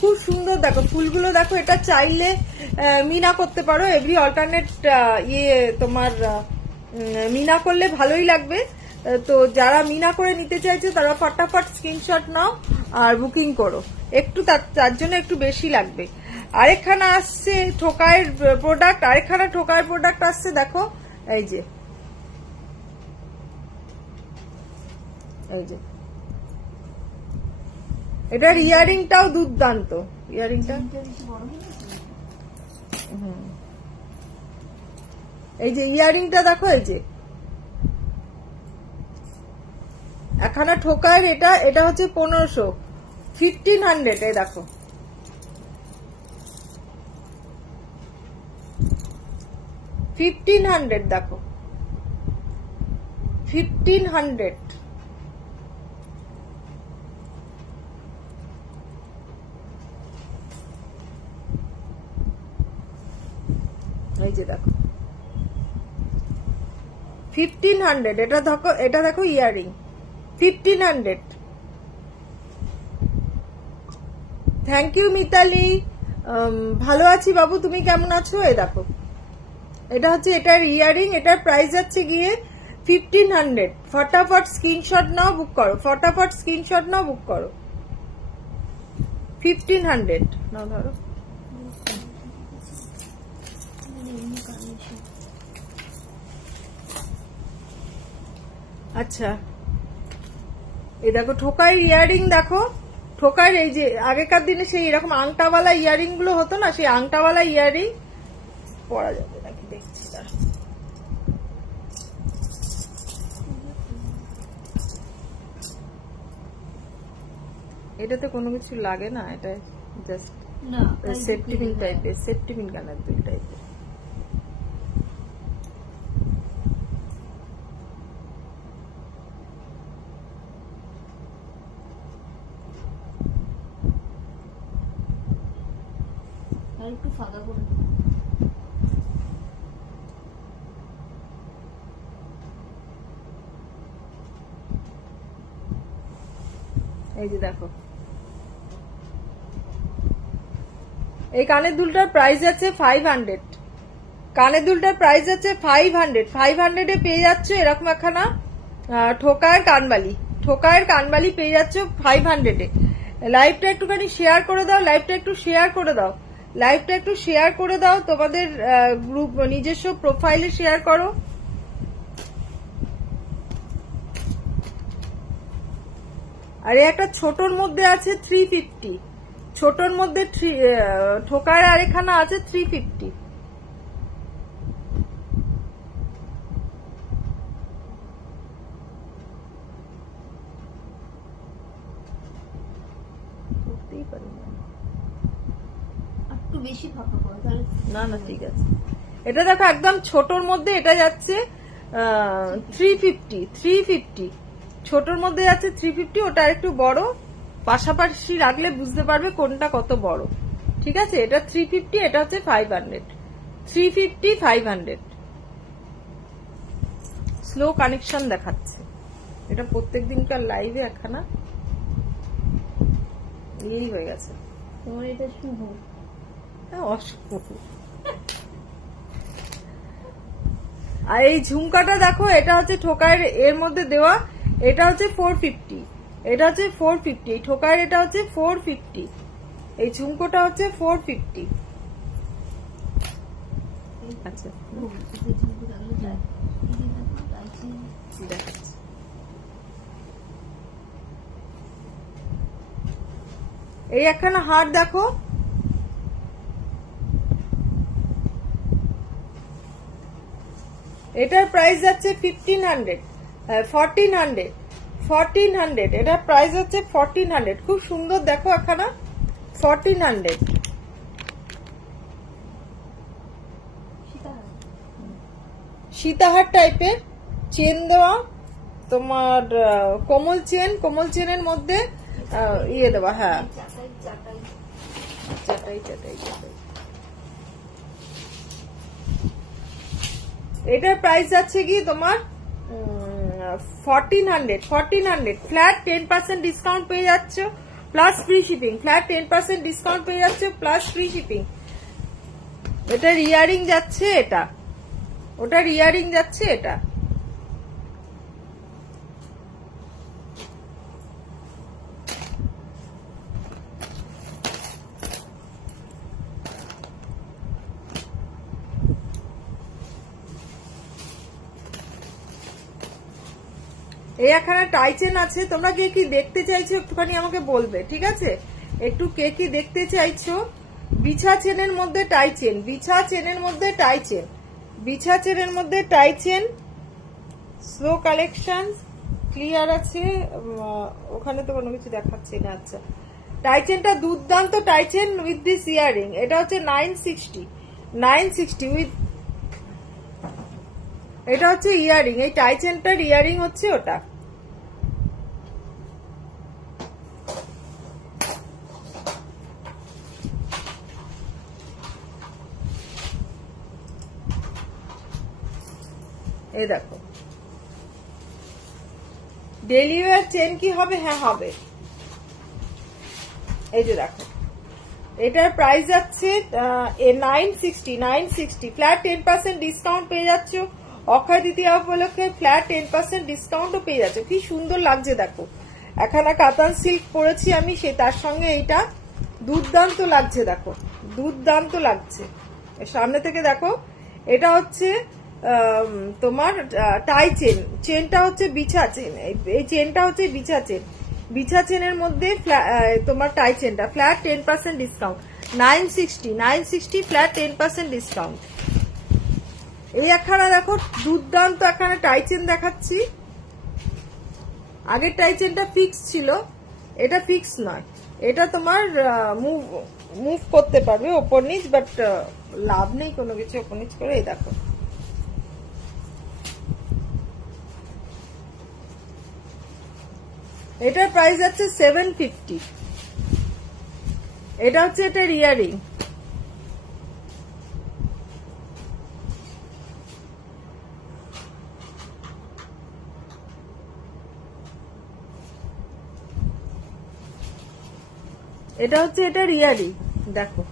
খুব সুন্দর। দেখো ফুলগুলো দেখো, এটা চাইলে মিনা করতে পারো, এভরি অল্টারনেট তোমার মিনা করলে ভালোই লাগবে। তো যারা মিনা করে নিতে চাইছো তারা ফটাফট স্ক্রিনশট নাও আর বুকিং করো, একটু তার জন্য একটু বেশি লাগবে। আরেকখানা আসছে ঠোকায়ের প্রোডাক্ট, আরেকখানা ঠোকায়ের প্রোডাক্ট আসছে দেখো, এই যে এটার ইয়ারিংটাও দুর্দান্ত। ইয়ারিংটা এই যে ইয়ারিংটা দেখো, এই যে একখানা ঠোকায়ের, এটা হচ্ছে 1500, 1500। এই দেখো, 1500 দেখো, 1500। এই যে দেখো 1500। এটা দেখো ইয়ারিং 1500। থ্যাংক ইউ মিতালি, ভালো আছি বাবু, তুমি কেমন আছো? এই দেখো, এটা হচ্ছে এটার ইয়ারিং, এটার প্রাইস আছে গিয়ে 1500। ফটাফট স্ক্রিনশট নাও, বুক করো, ফটাফট স্ক্রিনশট নাও, বুক করো। 1500 নাও, ধরো। আচ্ছা, এই দেখো ঠোকার ইয়ারিং দেখো, ঠোকার এই যে আগেকার দিনে সেই এরকম আংটাওয়ালা ইয়ারিং গুলো হতো না, সেই আংটাওয়ালা ইয়ারিং পরা যাবে নাকি দেখছি। তার এটাতে কোনো কিছু লাগে না, এটা জাস্ট সেফটি পিন টাইপের, সেফটি পিন কানের দুল টাইপের। একটু ফাঁকা করে এই যে দেখো, এই কানের দুলটার প্রাইস আছে 500। কানের দুলটার প্রাইস আছে 500। 500 পেয়ে যাচ্ছ এরকম একখানা ঠোকায়ের কানবালি, ঠোকায়ের কানবালি পেয়ে যাচ্ছ 500। লাইভটা একটুখানি শেয়ার করে দাও, লাইভটা একটু শেয়ার করে দাও, লাইভটা একটু শেয়ার করে দাও, তোমাদের গ্রুপ নিজস্ব প্রোফাইলে শেয়ার করো। আর একটা ছোটর মধ্যে আছে 350, ছোটর মধ্যে ঠোকায়ের আরেকখানা আছে 350। একটু বেশি ফাঁকা করো তাহলে। না না ঠিক আছে, এটা দেখো একদম ছোটর মধ্যে, এটা যাচ্ছে 350। ছোটর মধ্যে যাচ্ছে 350, ওটা একটু বড়, পাশাপাশি রাখলে বুঝতে পারবে কোনটা কত বড়। ঠিক আছে, এটা 350, এটা হচ্ছে 500। 350 500। স্লো কানেকশন দেখাচ্ছে, এটা প্রত্যেক দিনকার লাইভে একখানা ইয়েই হয়ে গেছে। তোমার এটা শুভ, অশুভ। আর এই ঝুমকাটা দেখো, এটা হচ্ছে ঠোকায়ের এর মধ্যে দেওয়া, এটা হচ্ছে 450, এটা হচ্ছে 450। এই ঠোকায়ের এটা হচ্ছে 450, এই ঝুমকোটা হচ্ছে 450। আচ্ছা এই একখানা হার দেখো, এটার প্রাইস যাচ্ছে 1500, 1400। এটার প্রাইস হচ্ছে 1400, খুব সুন্দর দেখো একখানা 1400। সীতাহার টাইপের চেন দেওয়া, তোমার কোমল চেনের মধ্যে ইয়ে দেওয়া। হ্যাঁ, চাটাই চাটাই চাটাই চাটাই চাটাই। এটার প্রাইস আছে কি তোমার 1400 ফ্ল্যাট 10% ডিসকাউন্ট পেয়ে যাচ্ছ plus free shipping. Flat 10% discount পেয়ে যাচ্ছ প্লাস ফ্রি শিপিং। এটার ইয়ারিং যাচ্ছে এটা, ওটার ইয়ারিং যাচ্ছে এটা। এই একখানা টাইচেন আছে, তোমরা কে কি দেখতে চাইছো একটুখানি আমাকে বলবে, ঠিক আছে? একটু কে কি দেখতে চাইছো? বিছা চেনের মধ্যে টাইচেন, বিছা চেনের মধ্যে টাইচেন, বিছা চেনের মধ্যে টাইচেন, স্লো কালেকশন ক্লিয়ার আছে। ওখানে তো কোনো কিছু দেখাচ্ছে না। আচ্ছা, টাইচেনটা দুর্দান্ত টাইচেন উইথ দিস ইয়ারিং। এটা হচ্ছে 960 উইথ, এটা হচ্ছে ইয়ারিং। এই টাইচেনটার ইয়ারিং হচ্ছে ওটা। এই দেখো, ডেলি ওয়্যার চেন কি হবে? হ্যাঁ হবে। এই যে দেখো, এটার প্রাইস যাচ্ছে 960 ফ্ল্যাট 10% ডিসকাউন্ট পেয়ে যাচ্ছ। অক্ষয় তৃতীয়া উপলক্ষে ফ্ল্যাট 10% ডিসকাউন্টও পেয়ে যাচ্ছে। কি সুন্দর লাগছে দেখো, এখানে কাতান সিল্ক পরেছি আমি, সে তার সঙ্গে এইটা দুর্দান্ত লাগছে। দেখো দুর্দান্ত লাগছে। সামনে থেকে দেখো, এটা হচ্ছে তোমার টাই চেন, চেনটা হচ্ছে বিছা চেন। এই চেনটা হচ্ছে বিছা চেন, বিছা চেনের মধ্যে তোমার টাই চেনটা ফ্ল্যাট 10% ডিসকাউন্ট 960 ফ্ল্যাট 10% ডিসকাউন্ট। এই একখানা দেখো দুর্দান্ত একখানা টাই চেন দেখাচ্ছি। আগের টাই চেনটা ফিক্স ছিল, এটা ফিক্স নয়, এটা তোমার মুভ করতে পারবে ওপর নিচ, বাট লাভ নেই কোনো কিছু ওপর নিচ করে। এই দেখো, এটার প্রাইস আছে 750। এটা হচ্ছে এটার ইয়ারিং। এটা হচ্ছে এটার ইয়ারিং। দেখো,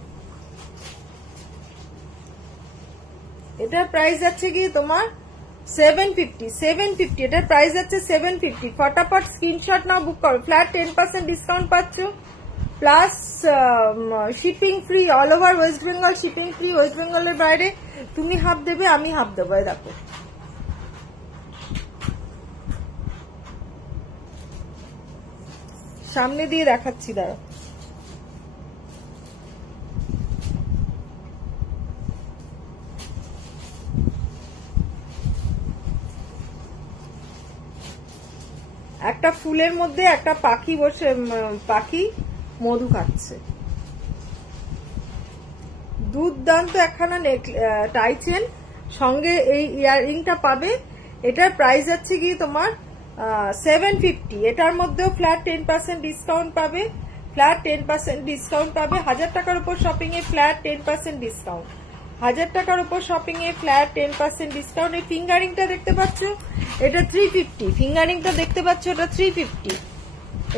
এটার প্রাইস আছে কি তোমার 750। এটার প্রাইস আছে 750। ফটাফট স্ক্রিনশট নাও, বুক করো। ফ্ল্যাট 10% ডিসকাউন্ট পাচ্ছ plus shipping free, all over West Bengal shipping free. West বেঙ্গলের বাইরে তুমি হাফ দেবে, আমি হাফ দেবো। এই দেখো, সামনে দিয়ে দেখাচ্ছি, দাঁড়া। একটা ফুলের মধ্যে একটা পাখি বসে, পাখি মধু খাচ্ছে। দুর্দান্ত একখানা টাইচেন, সঙ্গে এই ইয়াররিংটা পাবে। এটার প্রাইস আছে কি তোমার 750। এটার মধ্যেও ফ্ল্যাট 10% ডিসকাউন্ট পাবে, ফ্ল্যাট 10% ডিসকাউন্ট পাবে। 1000 টাকার উপর শপিং এ ফ্ল্যাট 10% ডিসকাউন্ট, 1000 টাকার উপর শপিং এ ফ্ল্যাট 10% ডিসকাউন্ট। এই ফিঙ্গারিংটা দেখতে পাচ্ছ, এটা 350। ফিঙ্গারিংটা দেখতে পাচ্ছ, এটা 350।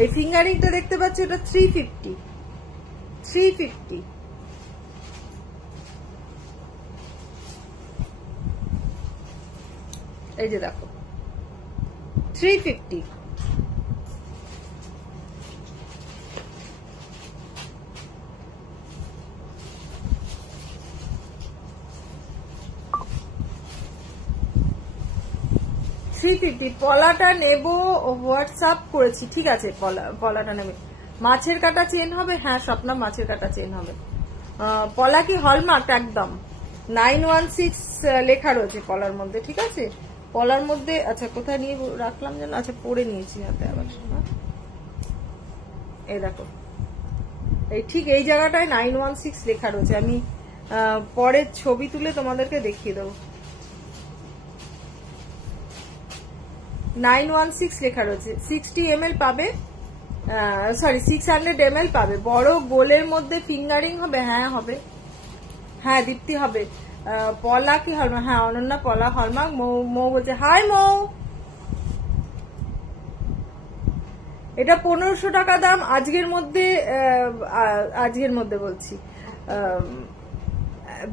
এই ফিঙ্গারিংটা দেখতে পাচ্ছ, এটা 350। এই যে দেখো 350। পলাটা নেব, হোয়াটসঅ্যাপ করেছি, ঠিক আছে। পলাটা নেবে। মাছের কাটা চেন হবে? হ্যাঁ স্বপ্না, মাছের কাটা চেন হবে। পলা কি হলমার্ক? একদম 916 লেখা রয়েছে পলার মধ্যে, ঠিক আছে। পলার মধ্যে, আচ্ছা কোথায় নিয়ে রাখলাম যেন, আচ্ছা পরে নিয়েছি হাতে আবার। এই দেখো, এই ঠিক এই জায়গাটায় 916 লেখা রয়েছে। আমি পরের ছবি তুলে তোমাদেরকে দেখিয়ে দেবো। 916 লেখা রয়েছে। 60 ml পাবে, সরি 600 ml পাবে। বড় গোলের মধ্যে ফিঙ্গারিং হবে, হ্যাঁ হবে, হ্যাঁ দীপ্তি হবে। পলা কি হলমার্ক, হ্যাঁ অনন্যা পলা হলমার্ক। মৌ বলছে হাই মৌ। এটা 1500 টাকা দাম। আজকের মধ্যে বলছি,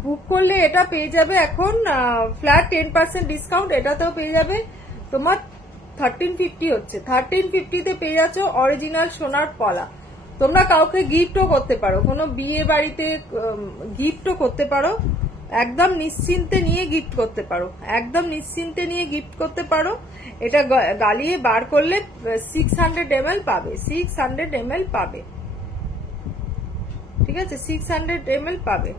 বুক করলে এটা পেয়ে যাবে এখন ফ্ল্যাট 10% ডিসকাউন্ট। এটাতেও পেয়ে যাবে তোমার 1350 হচ্ছে। 1350-তে পেয়ে যাচ্ছ অরিজিনাল সোনার পলা। তোমরা কাউকে গিফটও করতে পারো, কোনো বিয়ে বাড়িতে গিফটও করতে পারো, একদম নিশ্চিন্তে নিয়ে গিফট করতে পারো, একদম নিশ্চিন্তে নিয়ে গিফট করতে পারো। এটা গালিয়ে বার করলে 600 ml পাবে, 600 ml পাবে, ঠিক আছে, 600 ml পাবে।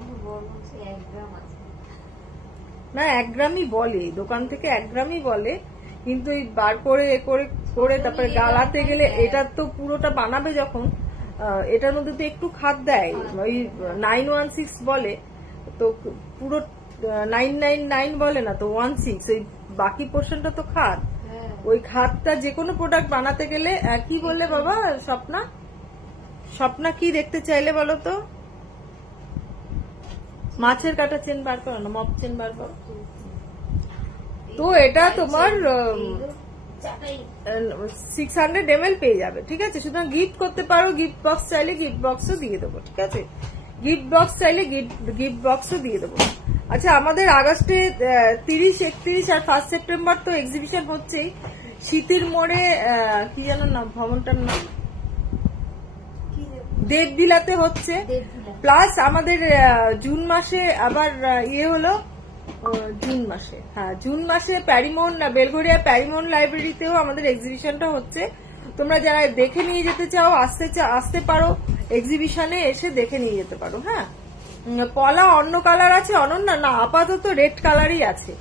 না 1 গ্রামই বলে, দোকান থেকে 1 গ্রামই বলে, কিন্তু এই বার করে করে তারপরে গালাতে গেলে এটা তো পুরোটা বানাবে যখন, এটার মধ্যে তো একটু খাদ দেয়, ওই 916 বলে তো, পুরো 999 বলে না তো, 16, ওই বাকি পোর্শনটা তো খাদ। ওই খাদটা যে কোনো প্রোডাক্ট বানাতে গেলে কি বললে বাবা স্বপ্না কি দেখতে চাইলে বলো তো? মাছের কাটা চেন বার করো না, মপ চেন বার করো। তো এটা তোমার 600 ml পেয়ে যাবে, ঠিক আছে। সুতরাং গিফট করতে পারো, গিফট বক্স চাইলে গিফট বক্সও দিয়ে দেবো, ঠিক আছে, গিফট বক্স চাইলে গিফট বক্সও দিয়ে দেবো। আচ্ছা, আমাদের আগস্টে 30, 31 আর 1 সেপ্টেম্বর তো এক্সিবিশন হচ্ছেই। শীতের মোড়ে কি জানো নাম, ভবনটার নাম দেববিলাতে হচ্ছে। প্লাস আমাদের জুন মাসে আবার হলো, জুন মাসে, হ্যাঁ জুন মাসে প্যারিমন, বেলঘরিয়া প্যারিমন লাইব্রেরিতেও আমাদের এক্সিবিশনটা হচ্ছে। তোমরা যারা দেখে নিয়ে যেতে চাও আসতে পারো, এক্সিবিশনে এসে দেখে নিয়ে যেতে পারো। হ্যাঁ, পলা অন্য কালার আছে অনন্যা? না, আপাতত রেড কালারই আছে।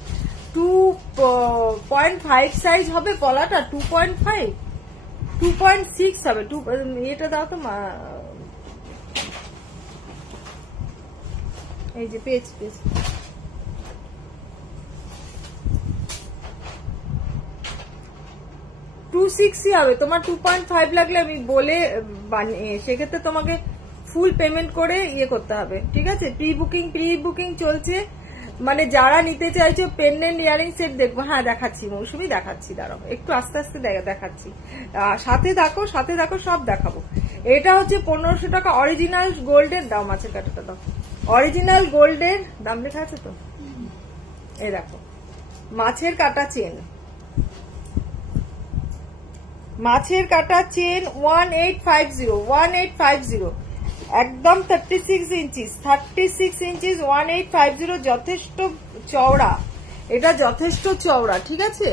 2.5 সাইজ হবে পলাটা, 2.5, 2.6 হবে। এটা দাও তো, এই যে পেজ 260 হবে তোমার। 2.5 লাগলে আমি বলে বানিয়ে, সেক্ষেত্রে তোমাকে ফুল পেমেন্ট করে করতে হবে, ঠিক আছে। প্রি বুকিং চলছে, মানে যারা নিতে চাইছো পেন্ডেন্ট ইয়ারিং সেট দেখবো। হ্যাঁ দেখাচ্ছি মৌসুমি, দেখাচ্ছি, দাঁড়াও একটু আস্তে আস্তে দেখাচ্ছি, সাথে থাকো সব দেখাবো। এটা হচ্ছে 1500 টাকা অরিজিনাল গোল্ডের দাম। মাছের কাটাটা দাও, অরিজিনাল গোল্ডের দাম লেখা আছে তো, এই দেখো মাছের কাটা চেন, মাছের কাটা চেন 1850 একদম 36 ইঞ্চিস 1850, যথেষ্ট চওড়া, এটা যথেষ্ট চওড়া, ঠিক আছে,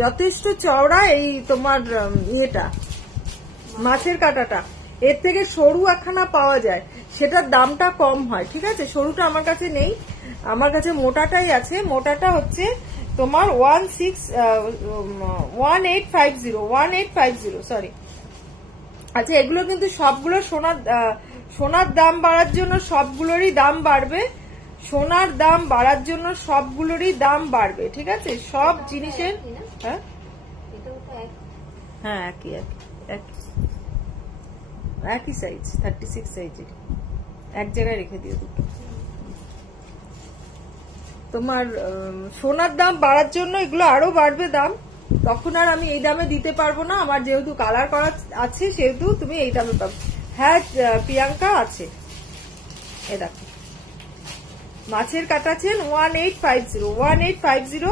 যথেষ্ট চওড়া। এই তোমার ইয়েটা মাছের কাটাটা, এর থেকে সরু একখানা পাওয়া যায়, সেটার দামটা কম হয়, ঠিক আছে। সরুটা আমার কাছে নেই, আমার কাছে মোটাটাই আছে। মোটাটা হচ্ছে তোমার 1850 সরি। আচ্ছা, এগুলো কিন্তু সবগুলো সোনার দাম বাড়ার জন্য সবগুলোরই দাম বাড়বে, সোনার দাম বাড়ার জন্য সবগুলোরই দাম বাড়বে, ঠিক আছে, সব জিনিসের। হ্যাঁ হ্যাঁ একই সাইজ, 36 সাইজের, এক জায়গায় রেখে দিও দুটো। তোমার সোনার দাম বাড়ার জন্য এগুলো আরো বাড়বে দাম, তখন আর আমি এই দামে দিতে পারবো না। আমার যেহেতু কালার করা আছে সেহেতু তুমি এই দামে পাবে। হ্যাঁ প্রিয়াঙ্কা আছে, এ দেখো মাছের কাটা চেন 1850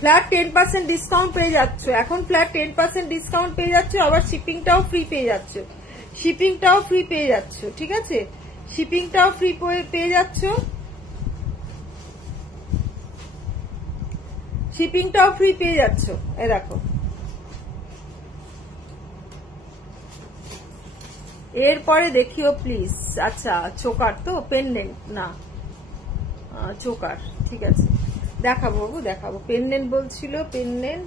ফ্ল্যাট 10% ডিসকাউন্ট পেয়ে যাচ্ছ এখন, ফ্ল্যাট 10% ডিসকাউন্ট পেয়ে যাচ্ছ, আবার শিপিংটাও ফ্রি পেয়ে যাচ্ছ, ঠিক আছে, শিপিংটাও ফ্রি পেয়ে যাচ্ছ, এ দেখো। এরপরে দেখিও প্লিজ। আচ্ছা, চোকার তো, পেন্ডেন্ট না, চোকার, ঠিক আছে, দেখাবো বাবু, দেখাবো। পেন্ডেন্ট বলছিল, পেন্ডেন্ট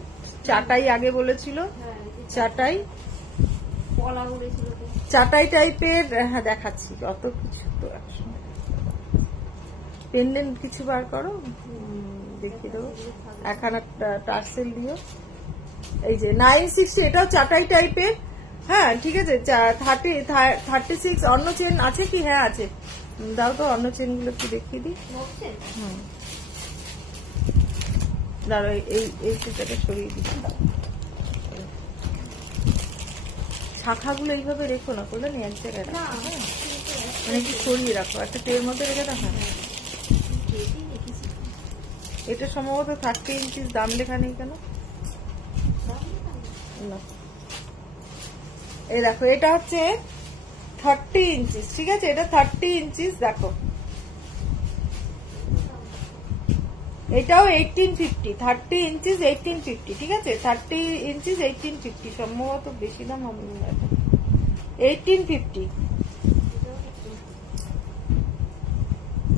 চাটাই আগে বলেছিল, চাটাই টাইপের, হ্যাঁ দেখাচ্ছি, অত কিছু তো একসঙ্গে। পেন্ডেন্ট কিছু বার করো, দেখিয়ে দেবো, একখানা টার্সেল দিও। এই যে 960, এটাও চাটাই টাইপের। হ্যাঁ ঠিক আছে, 36 অন্য চেন আছে কি? হ্যাঁ আছে, দাও তো অন্য চেন গুলো একটু দেখিয়ে দিই। বক্সে হুম, দাঁড়ো এই সুতাটা সরিয়ে দিই। শাখাগুলো এইভাবে রেখো না, করলে নি এক জায়গায় রাখো। না হ্যাঁ, মানে একটু সরিয়ে রাখো, একটা ট্রের মধ্যে রেখে দাও। হ্যাঁ, কেটে রেখেছি। এটা সম্ভবত 30 ইঞ্চিস, দাম লেখা নেই কেন? না, এই দেখো এটা হচ্ছে 30 ইঞ্চিস, ঠিক আছে, এটা 30 ইঞ্চিস। দেখো এটাও 1850, 30 ইঞ্চিস 1850, ঠিক আছে, 30 ইঞ্চিস 1850, সম্ভবত বেশি দাম হবে না, 1850।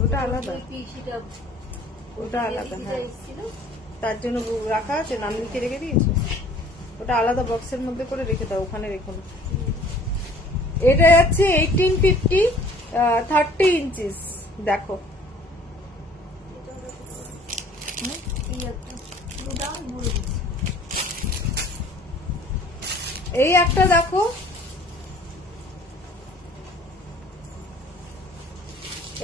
ওটা আলাদা, ওই পিসিটা ওটা আলাদা। হ্যাঁ, এসেছিল। তার জন্য রাখা আছে, নাম লিখে রেখে দিয়েছে। ওটা আলাদা বক্সের মধ্যে করে রেখে দাও, ওখানে রেখো না। এটা যাচ্ছে 1850, 30 ইঞ্চিস। দেখো এই একটা দুটা বলে দিচ্ছি। এই একটা দেখো,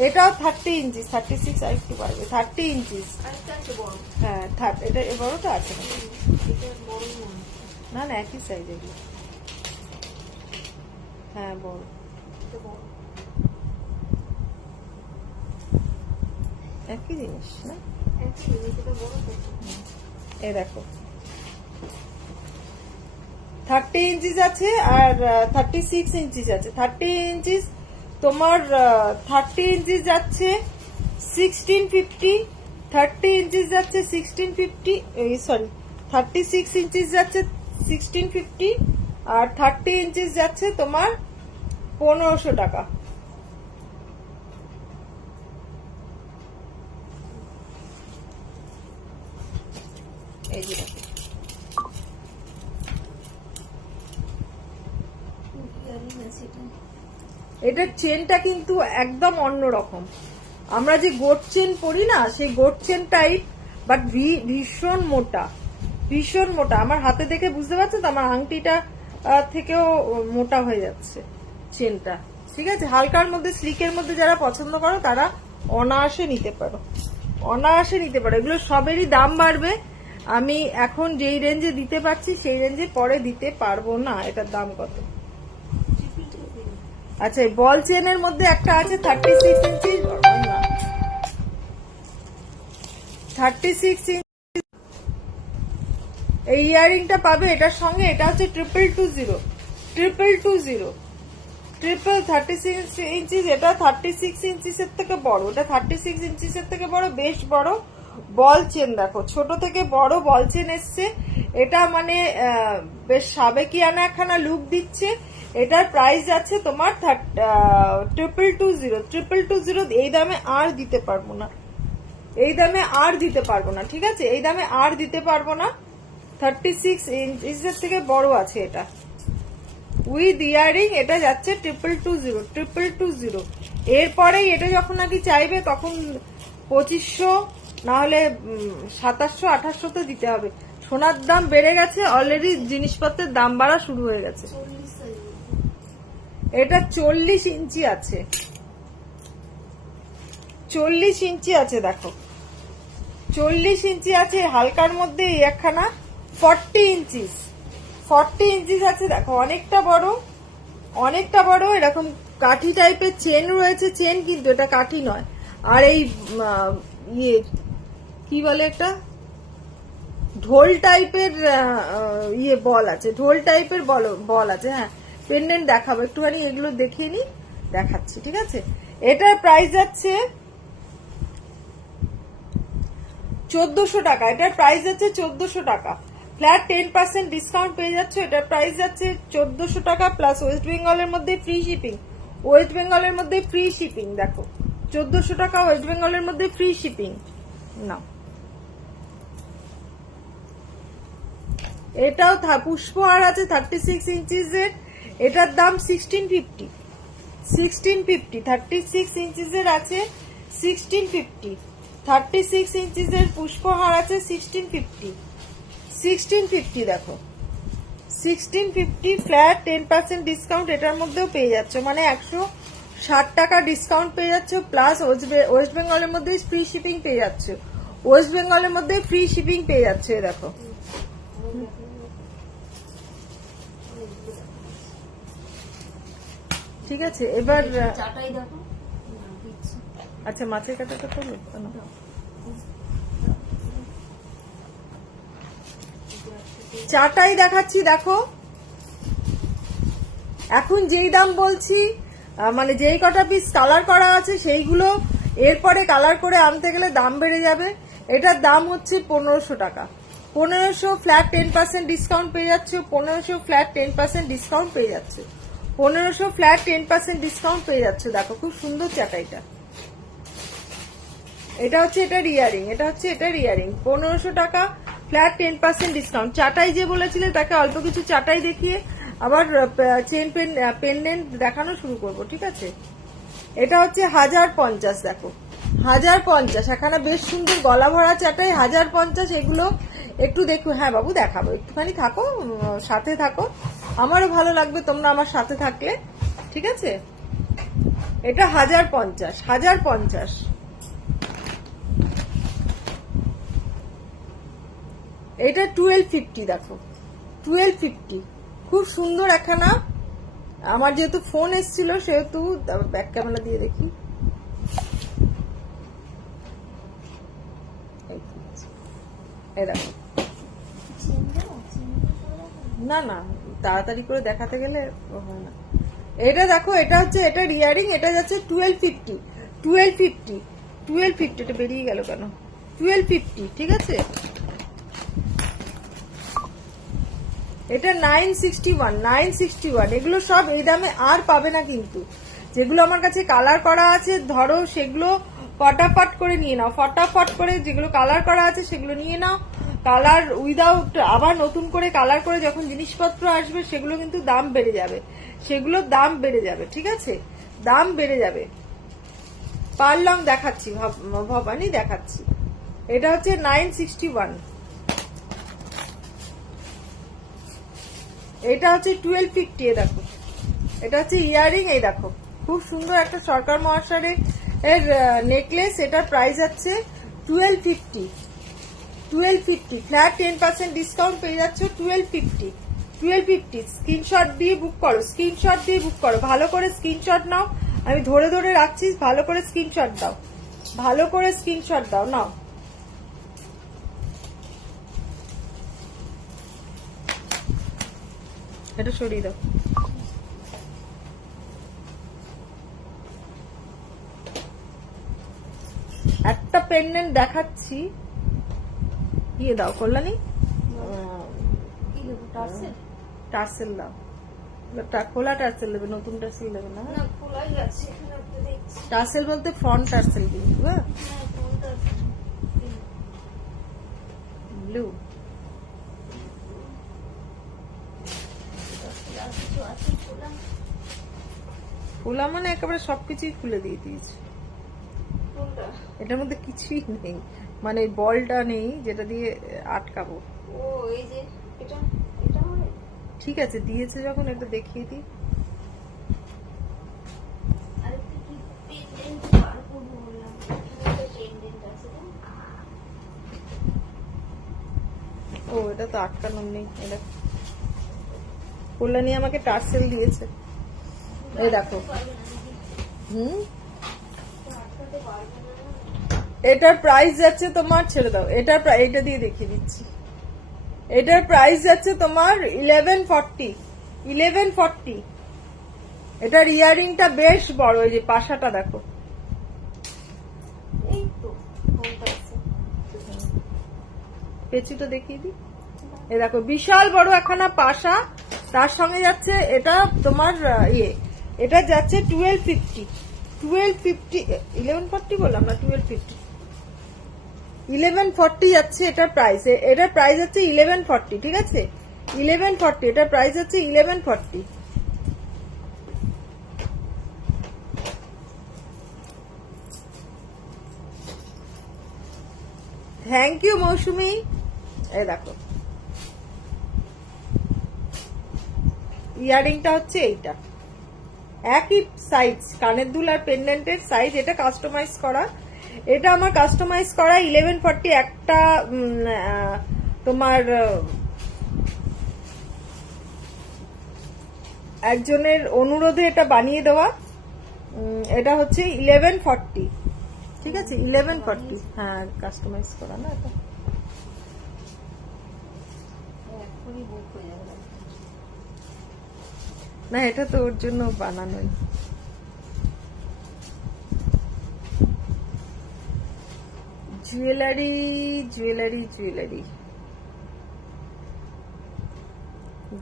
এটাও 30 ইঞ্চিস, 36 আর একটু পারবে, 30 ইঞ্চিস। আরেকটা আছে বড়। হ্যাঁ, এটা বড়টা আছে না? এটা বড় মনে হচ্ছে। না না, একই সাইজ এগুলো। হ্যাঁ বড়, এটা বড়। একই জিনিস না? একই জিনিস, এটা বড় তো। এই দেখো 30 ইঞ্চিস আছে আর 36 ইঞ্চিস আছে। 30 ইঞ্চিস তোমার 30 ইঞ্চিস যাচ্ছে 1650, 30 ইঞ্চিস যাচ্ছে 1650, সরি 36 ইঞ্চিস যাচ্ছে 1650, আর 30 ইঞ্চিস যাচ্ছে তোমার 1500 টাকা। এই যে দেখো, ইয়ারিং আছে এটা। এটার চেনটা কিন্তু একদম অন্যরকম। আমরা যে গোট চেন পরি না, সেই গোট চেন টাইপ, বাট ভীষণ মোটা, ভীষণ মোটা। আমার হাতে দেখে বুঝতে পারছো তো, আমার আংটিটা থেকেও মোটা হয়ে যাচ্ছে চেনটা, ঠিক আছে। হালকার মধ্যে, স্লিকের মধ্যে যারা পছন্দ করো তারা অনায়াসে নিতে পারো, অনায়াসে নিতে পারো। এগুলো সবেরই দাম বাড়বে, আমি এখন যেই রেঞ্জে দিতে পারছি সেই রেঞ্জে পরে দিতে পারবো না। এটার দাম কত? আচ্ছা, এই বল চেনের মধ্যে একটা আছে 36 ইঞ্চি, 36 ইঞ্চি এই ইয়ারিংটা পাবে এটার সঙ্গে। এটা হচ্ছে 2220, 36 ইঞ্চিস। এটা 36 ইঞ্চিসের থেকে বড়, এটা 36 ইঞ্চিসের থেকে বড়, বেশ বড় বল চেন। দেখো ছোট থেকে বড় বল চেন এসছে। এটা মানে বেশ সাবেকিয়ানা একখানা লুক দিচ্ছে। এটার প্রাইস আছে তোমার 2220। এই দামে আর দিতে পারবো না, এই দামে আর দিতে পারবো না, ঠিক আছে, এই দামে আর দিতে পারবো না। 36 ইঞ্চিসের থেকে বড় আছে এটা, উইথ ইয়ারিং। এটা যাচ্ছে 2220। এরপরেই এটা যখন নাকি চাইবে তখন 2500, না হলে 2700-2800 তো দিতে হবে। সোনার দাম বেড়ে গেছে অলরেডি, জিনিসপত্রের দাম বাড়া শুরু হয়ে গেছে। 40 সাইজ। এটা 40 ইঞ্চি আছে, 40 ইঞ্চি আছে। দেখো 40 ইঞ্চি আছে। হালকার মধ্যে এই একখানা 40 ইঞ্চিস, 40 ইঞ্চিস আছে। দেখো অনেকটা বড়, অনেকটা বড়। এরকম কাঠি টাইপের চেন রয়েছে, চেন কিন্তু এটা কাঠি নয়। আর এই ইয়ে কি বলে, একটা ঢোল টাইপের ইয়ে বল আছে, ঢোল টাইপের বল আছে। হ্যাঁ, পেন্ডেন্ট দেখাবো একটুখানি, এগুলো দেখিয়ে নি, দেখাচ্ছি, ঠিক আছে। এটার প্রাইস যাচ্ছে 1400 টাকা। এটার প্রাইস যাচ্ছে 1400 টাকা, ফ্ল্যাট 10% ডিসকাউন্ট পেয়ে যাচ্ছে। এটার প্রাইস যাচ্ছে 1400 টাকা, প্লাস ওয়েস্ট বেঙ্গলের মধ্যে ফ্রি শিপিং, ওয়েস্ট বেঙ্গলের মধ্যে ফ্রি শিপিং। দেখো 1400 টাকা, ওয়েস্ট বেঙ্গলের মধ্যে ফ্রি শিপিং। না, এটাও পুষ্পহার আছে 36 ইঞ্চিসের। এটার দাম 1650, 36 ইঞ্চিসের আছে 1650। 36 ইঞ্চিসের পুষ্পহার আছে 1650, 1650 দেখো, 1650 ফ্ল্যাট 10% ডিসকাউন্ট এটার মধ্যেও পেয়ে যাচ্ছে, মানে 160 টাকা ডিসকাউন্ট পেয়ে যাচ্ছে, প্লাস ওয়েস্ট বেঙ্গলের মধ্যে ফ্রি শিপিং পেয়ে যাচ্ছে, ওয়েস্ট বেঙ্গলের মধ্যে ফ্রি শিপিং পেয়ে যাচ্ছে। দেখো ঠিক আছে, এবার চাটাই দেখো না, দিচ্ছি। আচ্ছা মাছের কাটাটা করবো কেন? চাটাই দেখাচ্ছি দেখো, এখন যেই দাম বলছি মানে যেই কটা পিস কালার করা আছে সেইগুলো এরপরে কালার করে আনতে গেলে দাম বেড়ে যাবে। এটার দাম হচ্ছে 1500 টাকা, 1500 ফ্ল্যাট 10% ডিসকাউন্ট পেয়ে যাচ্ছে, 1500 ফ্ল্যাট 10% ডিসকাউন্ট পেয়ে যাচ্ছে, 1500 ফ্ল্যাট 10% ডিসকাউন্ট পেয়ে যাচ্ছে। দেখো খুব সুন্দর চাটাইটা, এটা হচ্ছে এটার ইয়ারিং, এটা হচ্ছে এটার ইয়ারিং, 1500 টাকা ফ্ল্যাট 10% ডিসকাউন্ট। চাটাই যে বলেছিলে তাকে অল্প কিছু চাটাই দেখিয়ে আবার চেন পেন্ডেন্ট দেখানো শুরু করব, ঠিক আছে। এটা হচ্ছে 1050, দেখো 1050, এখানে বেশ সুন্দর গলা ভরা চাটাই 1050। এগুলো একটু দেখো, হ্যাঁ বাবু দেখাবো, একটুখানি থাকো, সাথে থাকো, আমারও ভালো লাগবে তোমরা আমার সাথে থাকলে, ঠিক আছে। এটা 1050, 1050। এটা 1250, দেখো 1250, খুব সুন্দর একখানা। আমার যেহেতু ফোন এসেছিল সেহেতু ব্যাক ক্যামেরা দিয়ে দেখি, এই দেখো, না না তাড়াতাড়ি করে দেখাতে গেলে হয় না। এটা দেখো, এটা হচ্ছে এটার ইয়ারিং, এটা যাচ্ছে 1250, 1250, 1250, এটা বেরিয়ে গেল কেন, 1250, ঠিক আছে। এটা 961, 961, এগুলো সব এই দামে আর পাবে না কিন্তু। যেগুলো আমার কাছে কালার করা আছে ধরো সেগুলো ফটাফট করে নিয়ে নাও, ফটাফট করে যেগুলো কালার করা আছে সেগুলো নিয়ে নাও। কালার উইদাউট আবার নতুন করে কালার করে যখন জিনিসপত্র আসবে সেগুলো কিন্তু দাম বেড়ে যাবে, সেগুলোর দাম বেড়ে যাবে, ঠিক আছে, দাম বেড়ে যাবে। পারলং দেখাচ্ছি, ভবানী দেখাচ্ছি, এটা হচ্ছে 961, এটা হচ্ছে 1250, দেখো এটা হচ্ছে ইয়ারিং, এই দেখো খুব সুন্দর একটা সরকার মহাশয়ের এর নেকলেস, এটার প্রাইস আছে 1250, 1250 ফ্ল্যাট 10% ডিসকাউন্ট পেয়ে যাচ্ছ 1250, 1250। স্ক্রিনশট দিয়ে বুক করো, স্ক্রিনশট দিয়ে বুক করো, ভালো করে স্ক্রিনশট নাও, আমি ধরে ধরে রাখছি, ভালো করে স্ক্রিনশট দাও, ভালো করে স্ক্রিনশট দাও, নাও। এটা সরিয়ে দাও, একটা পেন্ডেন্ট দেখাচ্ছি, দিয়ে দাও কল্যাণী, টার্সেল দাও, খোলা টার্সেল দেবে, নতুন টার্সেল দেবে না, টার্সেল বলতে ফ্রন্ট টার্সেল কিন্তু, হ্যাঁ ব্লু, খোলা মানে একেবারে সবকিছুই খুলে দিয়ে দিয়েছে, এটার মধ্যে কিছুই নেই, মানে বলটা নেই যেটা দিয়ে আটকাবো। ও এই যে এটা, এটা মানে ঠিক আছে দিয়েছে যখন এটা দেখিয়ে দিই। আরেকটা কি পেন্ডেন্ট বার করব বললাম, এটা পেন্ডেন্ট আছে না, ও এটা তো আটকানো নেই, এটা কল্যাণী আমাকে টার্সেল দিয়েছে, এই দেখো, আটকাতে পারবে না। এটার প্রাইস যাচ্ছে তোমার, ছেড়ে দাও, এটা দিয়ে দেখিয়ে দিচ্ছি, এটার প্রাইস যাচ্ছে তোমার 1140, 1140। এটার ইয়ারিংটা বেশ বড়, এই যে পাশাটা দেখো, এই তো কোনটা আছে, পেঁচিটা দেখিয়ে দিই, এই দেখো বিশাল বড় একখানা পাশা, তার সঙ্গে যাচ্ছে এটা তোমার এটা যাচ্ছে 1250, 1250, 1140 বললাম না, 1250, 1140 যাচ্ছে এটার প্রাইস, এটার প্রাইস হচ্ছে 1140, ঠিক আছে, 1140, এটার প্রাইস হচ্ছে 1140। থ্যাংক ইউ মৌসুমি, এই দেখো ইয়ারিংটা হচ্ছে এইটা, একই সাইজ, কানের দুল আর পেন্ডেন্টের সাইজ। এটা কাস্টমাইজ করা, এটা আমার কাস্টমাইজ করা 1140। একটা তোমার একজনের অনুরোধে এটা বানিয়ে দেওয়া। এটা হচ্ছে 1140, ঠিক আছে 1140। হ্যাঁ কাস্টমাইজ করা না এটা। এখনই বুক হয়ে যাবে। না এটা তো ওর জন্য বানানোই। জুয়েলারি জুয়েলারি জুয়েলারি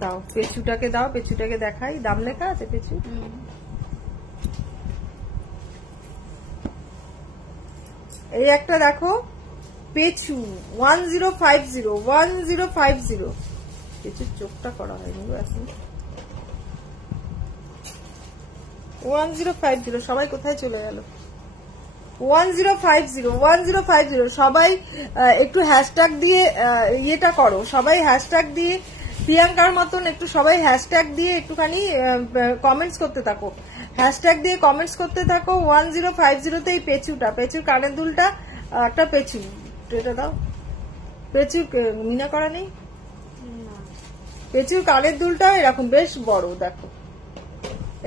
দাও, পেছুটাকে দাও, পেছুটাকে দেখাই। দাম লেখা আছে পেছু? এই একটা দেখো পেছু 1050 1050। পেছুর চোখটা করা হয়নি গো এখন। 1050 সবাই কোথায় চলে গেল? 1050 সবাই একটু হ্যাশট্যাগ দিয়ে ইয়েটা করো, সবাই হ্যাশট্যাগ দিয়ে প্রিয়াঙ্কার মতন একটু সবাই হ্যাশট্যাগ দিয়ে একটুখানি কমেন্টস করতে থাকো, হ্যাশট্যাগ দিয়ে কমেন্টস করতে থাকো। 1050 তে এই পেছুটা, পেছুর কানের দুলটা একটা পেছু, এটা দাও। পেছু মিনা করা নেই, পেছুর কানের দুলটাও এরকম বেশ বড় দেখো।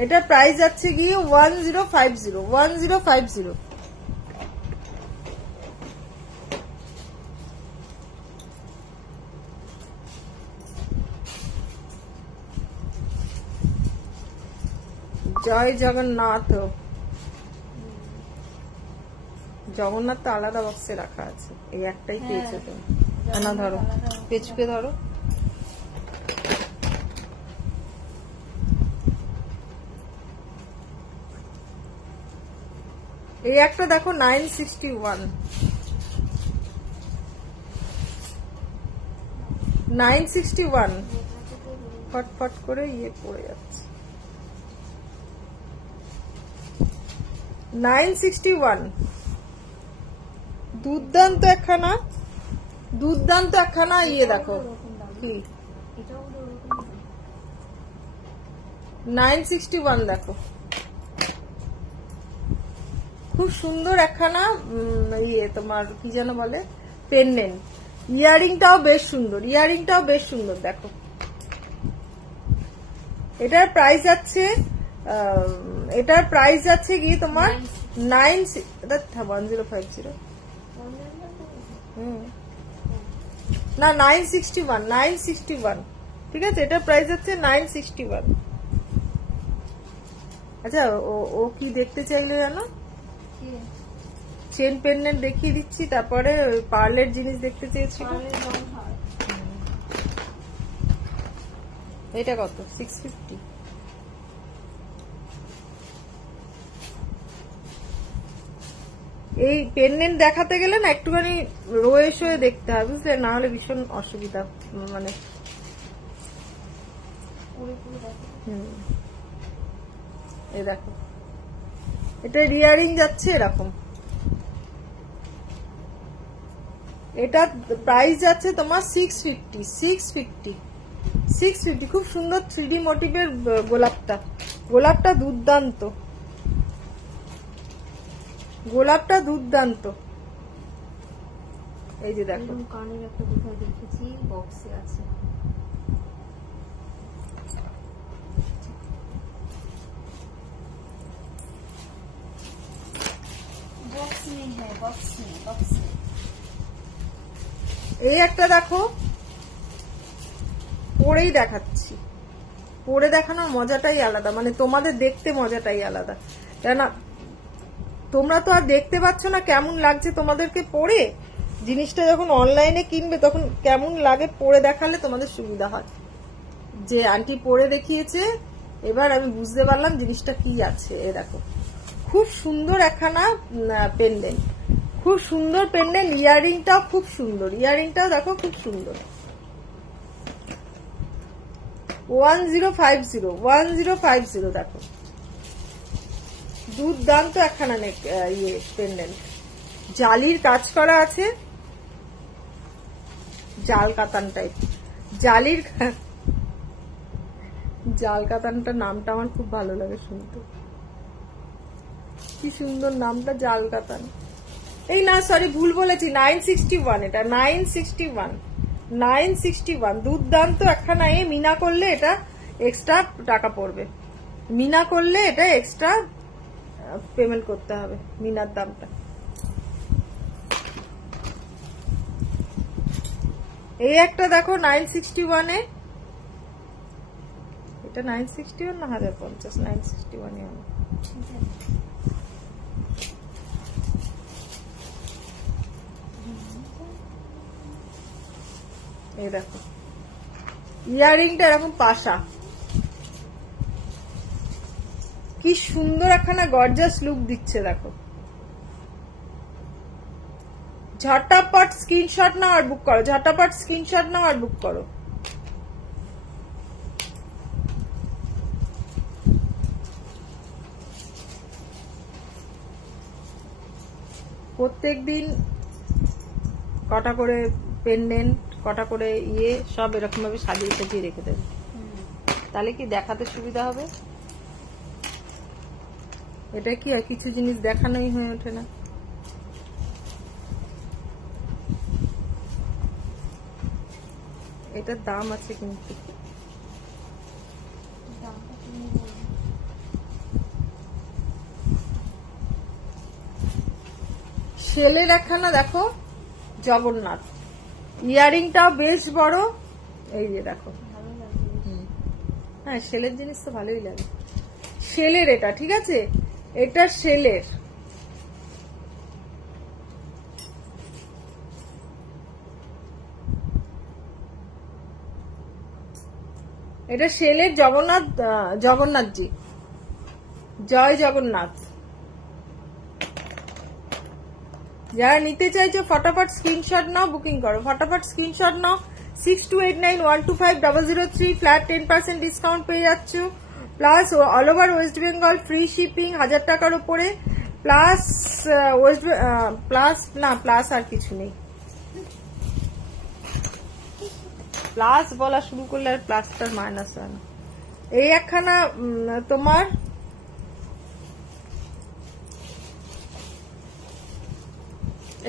এটা প্রাইস যাচ্ছে গিয়ে 1050 1050। জয় জগন্নাথ। জগন্নাথ তো আলাদা বক্সে রাখা আছে, এই একটাই পেয়েছো তুমি। না ধরো, পেছুকে ধরো। এই একটা দেখো 961 961। ফটফট করে ইয়ে পড়ে যাচ্ছে। 961 দুর্দান্ত একখানা, দুর্দান্ত একখানা ইয়ে দেখো কি 961 দেখো, খুব সুন্দর একখানা ইয়ে তোমার কি যেন বলে পেন্ডেন্ট। ইয়ারিংটাও বেশ সুন্দর, ইয়ারিংটাও বেশ সুন্দর দেখো। এটার প্রাইস যাচ্ছে কি তোমার 1050। না 961 ঠিক আছে, এটার প্রাইস যাচ্ছে 961। আচ্ছা ও কি দেখতে চাইলে জানো? চেন পেন্ডেন্ট দেখিয়ে দিচ্ছি, তারপরে পার্লের জিনিস দেখতে চেয়েছিল। এটা কত? 650। এই পেন্ডেন্ট দেখাতে গেলে না একটুখানি রয়ে শোয়ে দেখতে হয় বুঝলে, না হলে ভীষণ অসুবিধা। মানে এই দেখো এটা রিয়ারিং যাচ্ছে এরকম। এটা প্রাইস যাচ্ছে তোমার 650। খুব সুন্দর 3D মোটিভের গোলাপটা, গোলাপটা দুর্দান্ত, গোলাপটা দুর্দান্ত। এই যে দেখো কানের একটা কোথায় দেখেছি বক্সে আছে। এই একটা দেখো, পরেই দেখাচ্ছি, পরে দেখানোর মজাটাই আলাদা, মানে তোমাদের দেখতে মজাটাই আলাদা। কেননা তোমরা তো আর দেখতে পাচ্ছ না কেমন লাগছে তোমাদেরকে পরে, জিনিসটা যখন অনলাইনে কিনবে তখন কেমন লাগে পরে দেখালে তোমাদের সুবিধা হয়। যে আন্টি পরে দেখিয়েছে, এবার আমি বুঝতে পারলাম জিনিসটা কি আছে। এ দেখো খুব সুন্দর একখানা পেন্ডেন্ট, খুব সুন্দর পেন্ডেন্ট। ইয়ারিংটাও খুব সুন্দর, ইয়ারিংটাও দেখো খুব সুন্দর। 1050 দেখো, দুর্দান্ত একখানা ইয়ে পেন্ডেন্ট। জালির কাজ করা আছে, জাল কাতান টাইপ, জাল কাতানটা নামটা আমার খুব ভালো লাগে শুনতে, কি সুন্দর নামটা, জাল কাতান। এই না সরি ভুল বলেছি, 961, এটা 961 দুর্দান্ত একখানা। এ মিনা করলে এটা এক্সট্রা টাকা পড়বে, মিনা করলে এটা এক্সট্রা পেমেন্ট করতে হবে মিনার দামটা। এই একটা দেখো 961 এ, এটা 961 না 1050, 961 এ এই দেখো ইয়ারিংটা এরকম পাশা, কি সুন্দর একখানা গর্জাস লুক দিচ্ছে দেখো। ঝটাপট স্ক্রিনশট নাও আর বুক করো, ঝটাপট স্ক্রিনশট নাও আর বুক করো। প্রত্যেকদিন কটা করে পেন্ডেন্ট, কটা করে সব এরকম ভাবে সাজিয়ে সাজিয়ে রেখে দেবে, তাহলে কি দেখাতে সুবিধা হবে। এটা কি আর কিছু জিনিস দেখানোই হয়ে ওঠে না। এটার দাম আছে কিন্তু, শেলের একখানা দেখো জগন্নাথ, ইয়ারিংটাও বেশ বড়, এই যে দেখো। হ্যাঁ শেলের জিনিস তো ভালোই লাগে, শেলের এটা, ঠিক আছে, এটা শেলের। এটা শেলের জগন্নাথজি, জয় জগন্নাথ। যারা নিতে চাইছো ফটাফট স্ক্রিনশট নাও, বুকিং করো, ফটাফট স্ক্রিনশট নাও। 6289125003 ফ্ল্যাট 10% ডিসকাউন্ট পেয়ে যাচ্ছ, plus all over West Bengal free shipping 1000 টাকার উপরে, প্লাস প্লাস আর কিছু নেই। প্লাস বলা শুরু করলে আর প্লাসটার মাইনাস হয় না। এই একখানা তোমার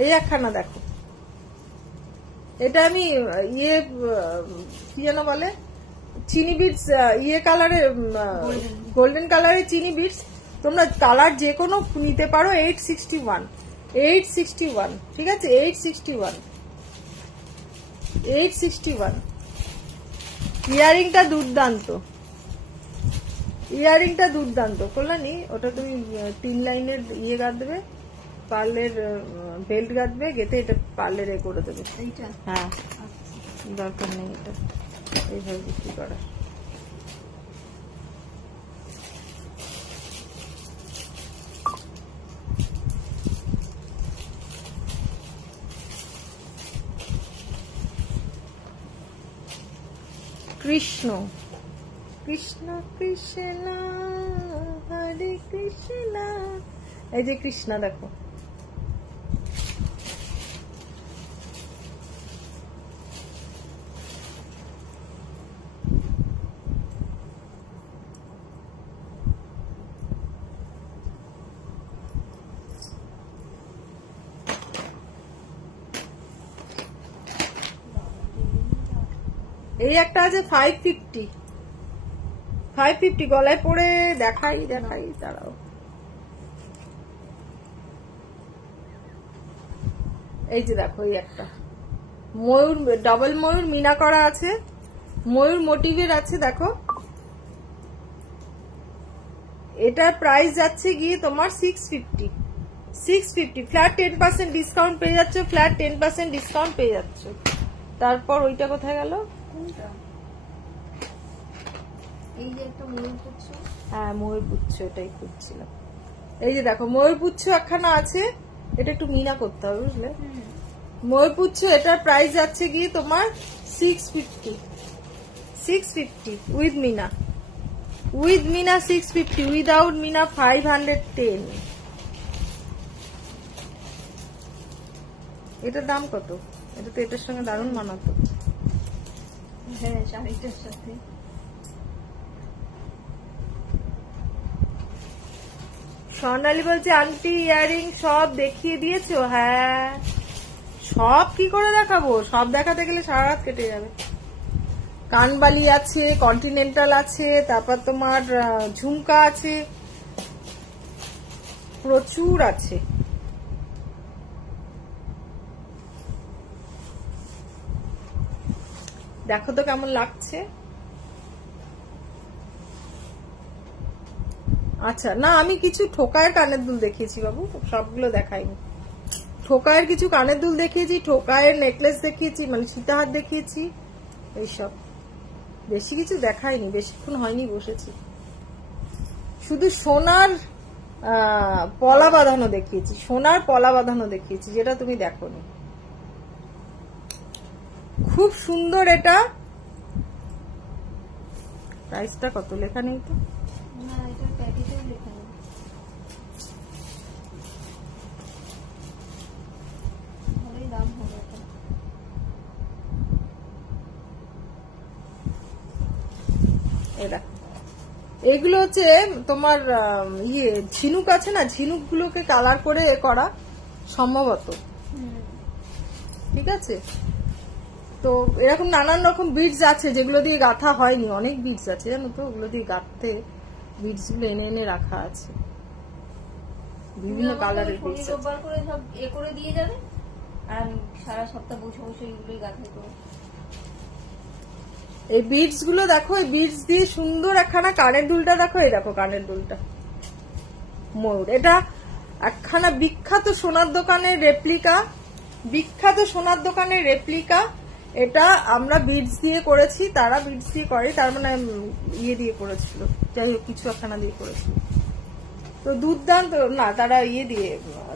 এই একখানা দেখো, এটা আমি কি যেন বলে, চিনি বিটস কালারে, গোল্ডেন কালারে চিনি বিটস। তোমরা কালার যে কোনো নিতে পারো। 861, ঠিক আছে, 861। ইয়ারিংটা দুর্দান্ত, কল্যাণী ওটা তুমি 3 লাইনের গাঁথবে, পার্লের বেল্ট গাঁথবে, গেতে এটা পার্লের করে দেবে। হ্যাঁ দরকার নেই এটা এইভাবে বিক্রি করার। কৃষ্ণ কৃষ্ণ কৃষ্ণ হরে কৃষ্ণ, এই যে কৃষ্ণ দেখো, এই একটা আছে 550 গলায় পরে দেখাই দাঁড়াও। এই যে দেখো, এই একটা ময়ূর, ডাবল ময়ূর মিনা করা আছে, ময়ূর মোটিভের আছে দেখো। এটার প্রাইস যাচ্ছে গিয়ে তোমার 650 ফ্ল্যাট 10% ডিসকাউন্ট পেয়ে যাচ্ছে, ফ্ল্যাট 10% ডিসকাউন্ট পেয়ে যাচ্ছে। তারপর ওইটা কোথায় গেল, এই যে একটা ময়ূরপুচ্ছ, হ্যাঁ ময়ূরপুচ্ছ, এটাই খুঁজছিলাম। এই যে দেখো ময়ূরপুচ্ছ একখানা আছে, এটা একটু মিনা করতে হবে বুঝলে। ময়ূরপুচ্ছ এটার প্রাইস যাচ্ছে গিয়ে তোমার 650 উইথ মিনা, 650, উইদাউট মিনা 510। এটার দাম কত? এটা তো এটার সঙ্গে দারুণ মানাতো। হ্যাঁ শাড়িটার সাথে স্বর্ণালী বলছে আন্টি ইয়ারিং সব দেখিয়ে দিয়েছো? হ্যাঁ, সব কি করে দেখাবো, সব দেখাতে গেলে সারা রাত কেটে যাবে। কানবালি আছে, কন্টিনেন্টাল আছে, তারপর তোমার ঝুমকা আছে, প্রচুর আছে। দেখো তো কেমন লাগছে। আচ্ছা, না আমি কিছু ঠোকায়ের কানের দুল দেখিয়েছি বাবু, সবগুলো দেখাইনি। ঠোকায়ের কিছু কানের দুল দেখিয়েছি, ঠোকায়ের নেকলেস দেখিয়েছি, মানে সীতাহার দেখিয়েছি, এইসব। বেশি কিছু দেখাইনি, বেশিক্ষণ হয়নি বসেছি। শুধু সোনার পলা বাঁধানো দেখিয়েছি, সোনার পলা বাঁধানো দেখিয়েছি, যেটা তুমি দেখোনি। খুব সুন্দর এটা। প্রাইসটা কত লেখা নেই তো? না, এটা প্যাকেটেও লেখা নেই। ভালোই দাম হবে এটা। এটা এগুলো হচ্ছে তোমার ঝিনুক আছে না, ঝিনুক গুলোকে কালার করে করা সম্ভবত, ঠিক আছে। তো এরকম নানান রকম বিডস আছে যেগুলো দিয়ে গাঁথা হয়নি, অনেক বিডস আছে জানো তো, ওগুলো দিয়ে গাঁথতে বিডস গুলো এনে এনে রাখা আছে, বিভিন্ন কালারের বিডস। রোববার করে সব করে দিয়ে যাবে, আর আমি সারা সপ্তাহ বসে বসে এগুলোই গাঁথাই করবো। এই বিডস গুলো দেখো, এই বিডস দিয়ে সুন্দর একখানা কানের দুলটা দেখো, এই দেখো কানের দুলটা ময়ূর। এটা একখানা বিখ্যাত সোনার দোকানের রেপ্লিকা, বিখ্যাত সোনার দোকানের রেপ্লিকা। এটা আমরা বিডস দিয়ে করেছি, তারা বিডস দিয়ে করে, তার মানে দিয়ে করেছিল, যাই হোক কিছু একখানা দিয়ে করেছিল। তো দুর্দান্ত না, তারা দিয়ে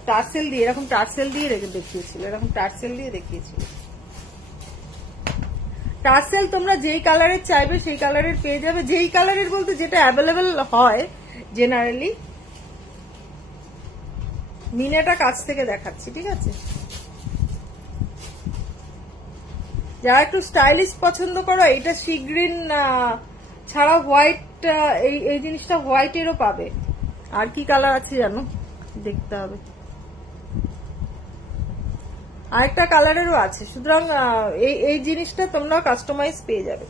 টার্সেল দিয়ে, এরকম টার্সেল দিয়ে দেখিয়েছিল, এরকম টার্সেল দিয়ে দেখিয়েছিল। টার্সেল তোমরা যেই কালারের চাইবে সেই কালারের পেয়ে যাবে, যেই কালারের বলতে যেটা অ্যাভেলেবেল হয় জেনারেলি। মিনাটা কাছ থেকে দেখাচ্ছি, ঠিক আছে। যারা একটু স্টাইলিশ পছন্দ করো, এটা সি গ্রিন ছাড়া হোয়াইট, এই জিনিসটা হোয়াইটেরও পাবে। আর কি কালার আছে জানো, দেখতে হবে। আরেকটা কালারেরও আছে, সুতরাং এই জিনিসটা তোমরা কাস্টমাইজ পেয়ে যাবে।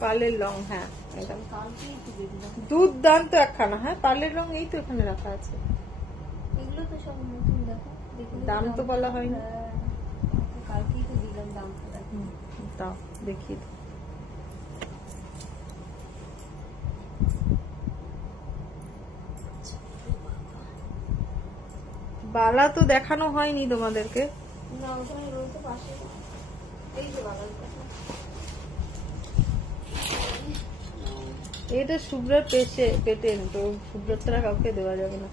পার্লের লং, হ্যাঁ একদম দুর্দান্ত একখানা। হ্যাঁ, পার্লের লং এই তো এখানে রাখা আছে। এগুলো তো সব নতুন, দেখো দাম তো বলা হয়নি। কালকেই তো দিলাম দামটা, দাও দেখিয়ে দাও। বালা তো দেখানো হয়নি তোমাদেরকে। না, ওখানে রয়েছে পাশে, এই যে বাগান পাশে। এটা শুভ্রের পেটেন, তো শুভ্রের ছাড়া কাউকে দেওয়া যাবে না।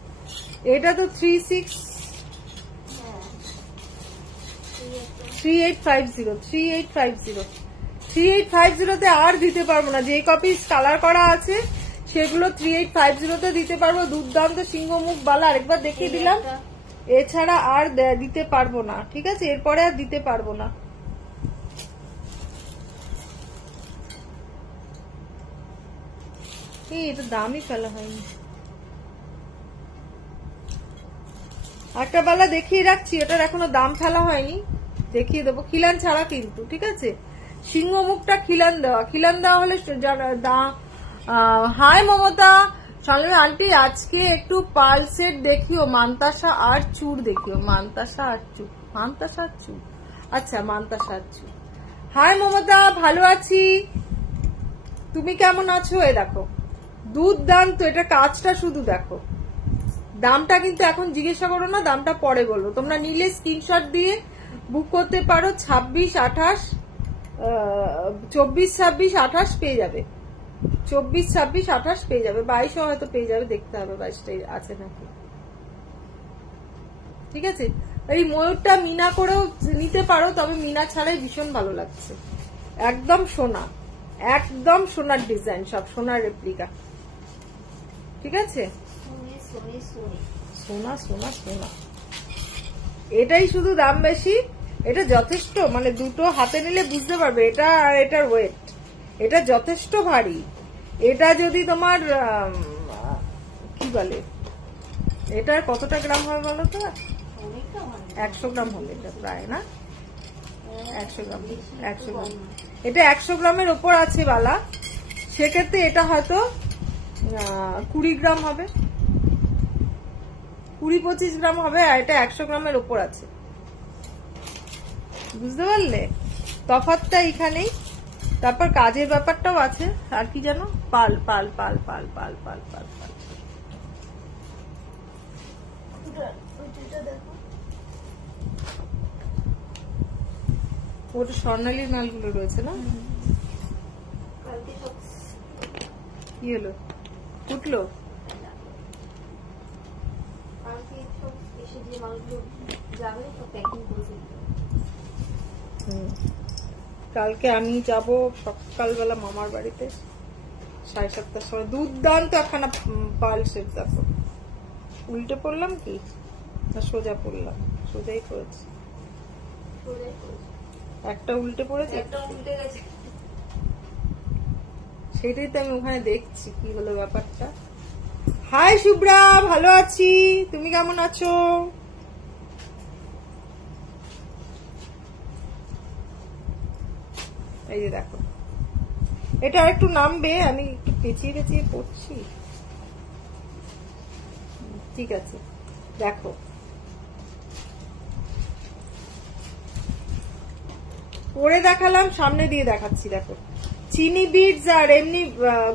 এটা তো 3850 আর দিতে পারবো না। যে কপিস কালার করা আছে সেগুলো 3850 দিতে পারবো। দুর্দান্ত সিংহমুখ বালা আরেকবার দেখিয়ে দিলাম, এছাড়া আর দিতে পারবো না, ঠিক আছে। এরপরে আর দিতে পারবো না। এটা দামই ফেলা হয়নি। একটা বেলা দেখিয়ে রাখছি, এটার এখনো দাম ফেলা হয়নি, দেখিয়ে দেবো। খিলান ছাড়া কিন্তু, ঠিক আছে। সিংহমুখটা খিলান দেওয়া হলে। হাই মমতা, চলো আন্টি আজকে একটু পালসেট দেখিও, মান্তাসা আর চুর দেখিও। মান্তাসা আর চুর, আচ্ছা মান্তাসা আর চুর। হাই মমতা, ভালো আছি, তুমি কেমন আছো? এ দেখো দুর্দান্ত, এটা কাজটা শুধু দেখো। দামটা কিন্তু এখন জিজ্ঞাসা করো না, দামটা পরে বলবো। তোমরা নিলে স্ক্রিনশট দিয়ে বুক করতে পারো। 26, 28, 24, 26, 28 পেয়ে যাবে। 24, 26, 28 পেয়ে যাবে। 22ও হয়তো পেয়ে যাবে, দেখতে হবে 22টাই আছে নাকি, ঠিক আছে। এই ময়ূরটা মিনা করেও নিতে পারো, তবে মিনা ছাড়াই ভীষণ ভালো লাগছে। একদম সোনা, একদম সোনার ডিজাইন, সব সোনার রেপ্লিকা, ঠিক আছে। সোনা সোনা সোনা, এটাই শুধু দাম বেশি। এটা যথেষ্ট, মানে দুটো হাতে নিলে বুঝতে পারবে এটা আর এটার ওয়েট। এটা যথেষ্ট ভারী। এটা যদি তোমার কি বলে, এটার কতটা গ্রাম হবে বলো তো? অনেকটা ভালো। 100 গ্রাম হবে এটা প্রায়, না? 100 গ্রাম, বেশি 100 একটু গ্রাম। কম না। এটা 100 গ্রামের ওপর আছে বালা, সেক্ষেত্রে এটা হয়তো 20 গ্রাম হবে, 20-25 গ্রাম হবে, আর এটা 100 গ্রামের ওপর আছে। বুঝতে পারলে তফাৎটা এইখানেই। তারপর কাজের ব্যাপারটাও আছে। আর কি জানো, পাল পাল পাল পাল পাল পাল পাল পাল ওইটা দেখো। ওটা স্বর্ণালী মালগুলো রয়েছে না? কালকে সব কি হলো, ফুটলো? কালকে সব এসে যে মালগুলো যাবে সব প্যাকিং করে দিতে হবে। হুম। কালকে আমি যাব সকালবেলা মামার বাড়িতে 7:30টার সময়। দুর্দান্ত একখানা পাল সেট দেখো। উল্টে পড়লাম কি না সোজা পড়লাম? সোজাই পড়েছি। সোজাই করেছে। একটা উল্টে পড়েছে, একটা উল্টে গেছে। সেটাই তো আমি ওখানে দেখছি কি হলো ব্যাপারটা। হাই শুভ্রা, ভালো আছি, তুমি কেমন আছো? এই যে দেখো, এটা একটু নামবে, আমি একটু পেঁচিয়ে পেঁচিয়ে পড়ছি। ঠিক আছে, দেখো পরে দেখালাম, সামনে দিয়ে দেখাচ্ছি। দেখো চিনি বিডস আর এমনি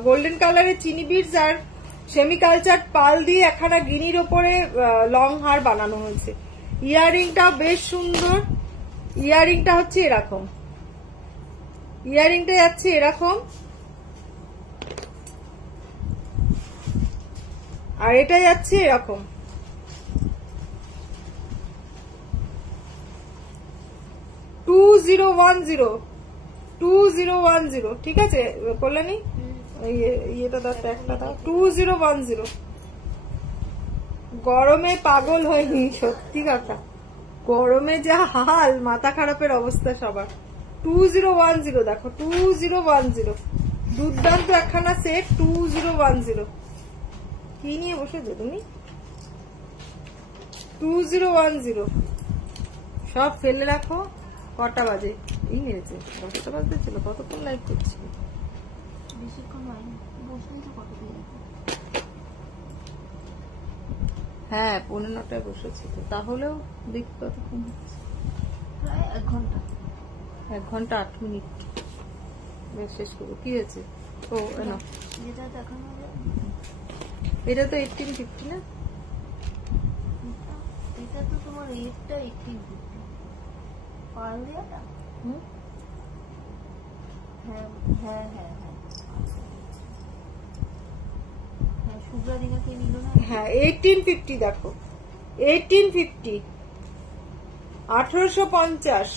গোল্ডেন কালারের চিনি বিডস আর সেমি কালচার পাল দিয়ে একখানা গিনির ওপরে লং হার বানানো হয়েছে। ইয়ারিংটা বেশ সুন্দর। ইয়ারিংটা হচ্ছে এরকম, ইয়ারিংটা যাচ্ছে এরকম, আর এটা যাচ্ছে এরকম। $2010 ঠিক আছে কল্যাণী? ইয়েটা দাও, ট্যাগটা দাও। 2010। গরমে পাগল হয়নি, সত্যি কথা। গরমে যা হাল, মাথা খারাপের অবস্থা সবার। 2010 দেখো, 2010 দুর্দান্ত একখানা সেট। 2010 কি নিয়ে বসেছো তুমি? 2010 সব ফেলে রাখো। কটা বাজে? এই মেরেছে 10টা বাজতে ছিল। কতক্ষণ লাইভ করছি? বেশিক্ষণ হয়নি, বসলেই তো কত দিয়ে দেখো। হ্যাঁ 9:15টায় বসেছি তো, তাহলেও দেখি কতক্ষণ হচ্ছে। প্রায় 1 ঘন্টা। 1 ঘন্টা 8 মিনিট। বেশ, শেষ করবো। কি হয়েছে? ও না, যেটা দেখানো যায় এটা তো 1850 না? এটা তো তোমার রেটটা 1850 পাল দেওয়াটা। হুম, হ্যাঁ হ্যাঁ হ্যাঁ হ্যাঁ হ্যাঁ, শুভ্রা দিনাকে নিল না। হ্যাঁ 1850 দেখো, 1850, 1850,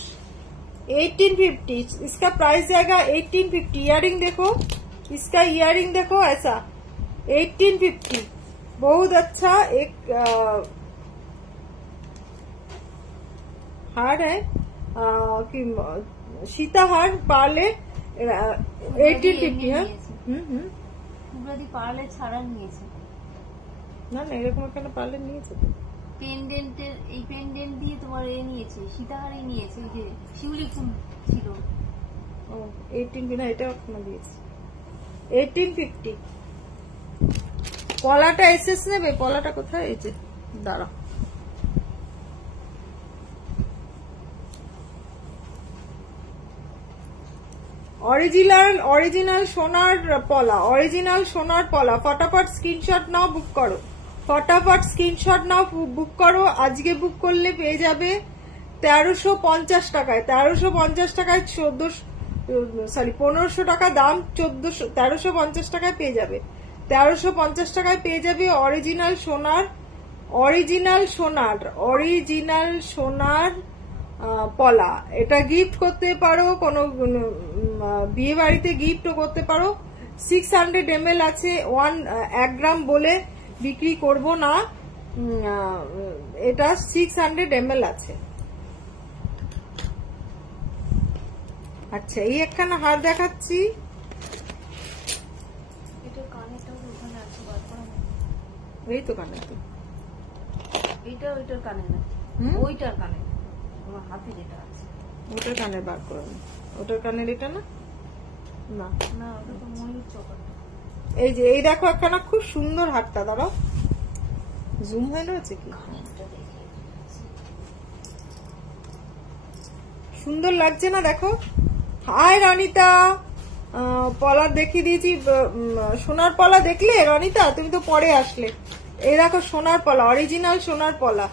1850 इसका प्राइस जाएगा 1850। इयरिंग देखो, इसका इयरिंग देखो ऐसा 1850। बहुत अच्छा एक हार है कि सीताहार पाले 1850। হ্যাঁ হুম। শুভ্রাদি পার্লে ছাড়া নিয়েছে। না না, এরকম একটা পার্লার নিয়েছে তো। পেন্ডেন্টের এই পেন্ডেন্ট দিয়ে তোমার নিয়েছে, সীতাহারই নিয়েছে, ওই যে শিউলি ফুল ছিল। ও 18 না, এটা ওখানে দিয়েছে 1850। পলাটা এসএস নেবে? পলাটা কোথায়? এই যে দাঁড়া, অরিজিনাল সোনার পলা, অরিজিনাল সোনার পলা। ফটাফট স্ক্রিনশট নাও, বুক করো। ফটাফট স্ক্রিনশট নাও, বুক করো। আজকে বুক করলে পেয়ে যাবে 1350 টাকায়। 1350 টাকায় 1500 টাকা দাম, 1350 টাকায় পেয়ে যাবে। 1350 টাকায় পেয়ে যাবে অরিজিনাল সোনার পলা। এটা গিফট করতে পারো, কোনো বিয়ে বাড়িতে গিফটও করতে পারো। 600 ml আছে, 1 গ্রাম বলে বিক্রি করব না, এটা 600 ml আছে। আচ্ছা, এই একখানা হার দেখাচ্ছি। এটা কানেরটাও ওখানে আছে, বার করা নেই। এই তো কানে তো। এটা ওইটার কানে না, হুম? ওইটার কানে না, আমার হাতে যেটা আছে। ওটার কানের বার করে নি। ওটার কানের এটা না, না না, ওটা তো ময়ূর চকার। এই যে এই দেখো একখানা খুব সুন্দর হারটা, দাঁড়াও জুম হয়ে রয়েছে কি, এটা দেখে সুন্দর লাগছে না দেখো। হাই রনিতা, পলা দেখিয়ে দিয়েছি। সোনার পলা দেখলে রনিতা? তুমি তো পরে আসলে। এই দেখো সোনার পলা, অরিজিনাল সোনার পলা,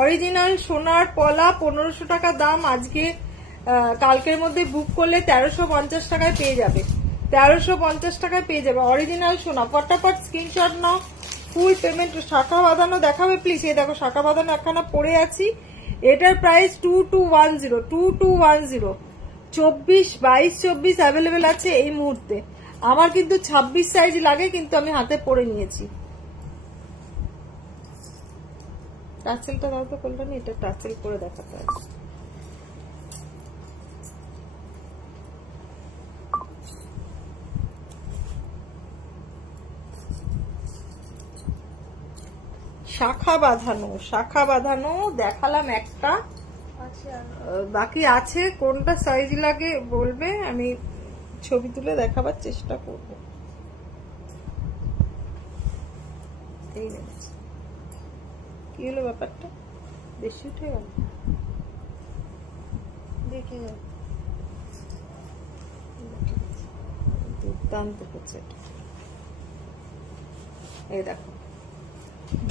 অরিজিনাল সোনার পলা। 1500 টাকা দাম। আজকে কালকের মধ্যে বুক করলে 1350 টাকায় পেয়ে যাবে। 1350 টাকায় পেয়ে যাবে অরিজিনাল সোনা। ফটাফট স্ক্রিনশট নাও, ফুল পেমেন্ট। শাখা বাঁধানো দেখাবে প্লিজ। এই দেখো শাখা বাঁধানো একখানা পরে আছি। এটার প্রাইস 2210, 2210। 24, 22, 24 অ্যাভেলেবেল আছে এই মুহূর্তে। আমার কিন্তু 26 সাইজ লাগে, কিন্তু আমি হাতে পরে নিয়েছি। টাচেলটা দাও তো কল্যাণী, এটা টাচেল করে দেখাতে হবে। শাখা বাঁধানো, শাখা বাঁধানো দেখালাম একটা, আছে। আর বাকি আছে। কোনটা সাইজ লাগে বলবে, আমি ছবি তুলে দেখাবার চেষ্টা করব। এই নেমেছে। কি হলো ব্যাপারটা, বেশি উঠে গেল? দেখে যাও। দুর্দান্ত হচ্ছে এটা। এই দেখো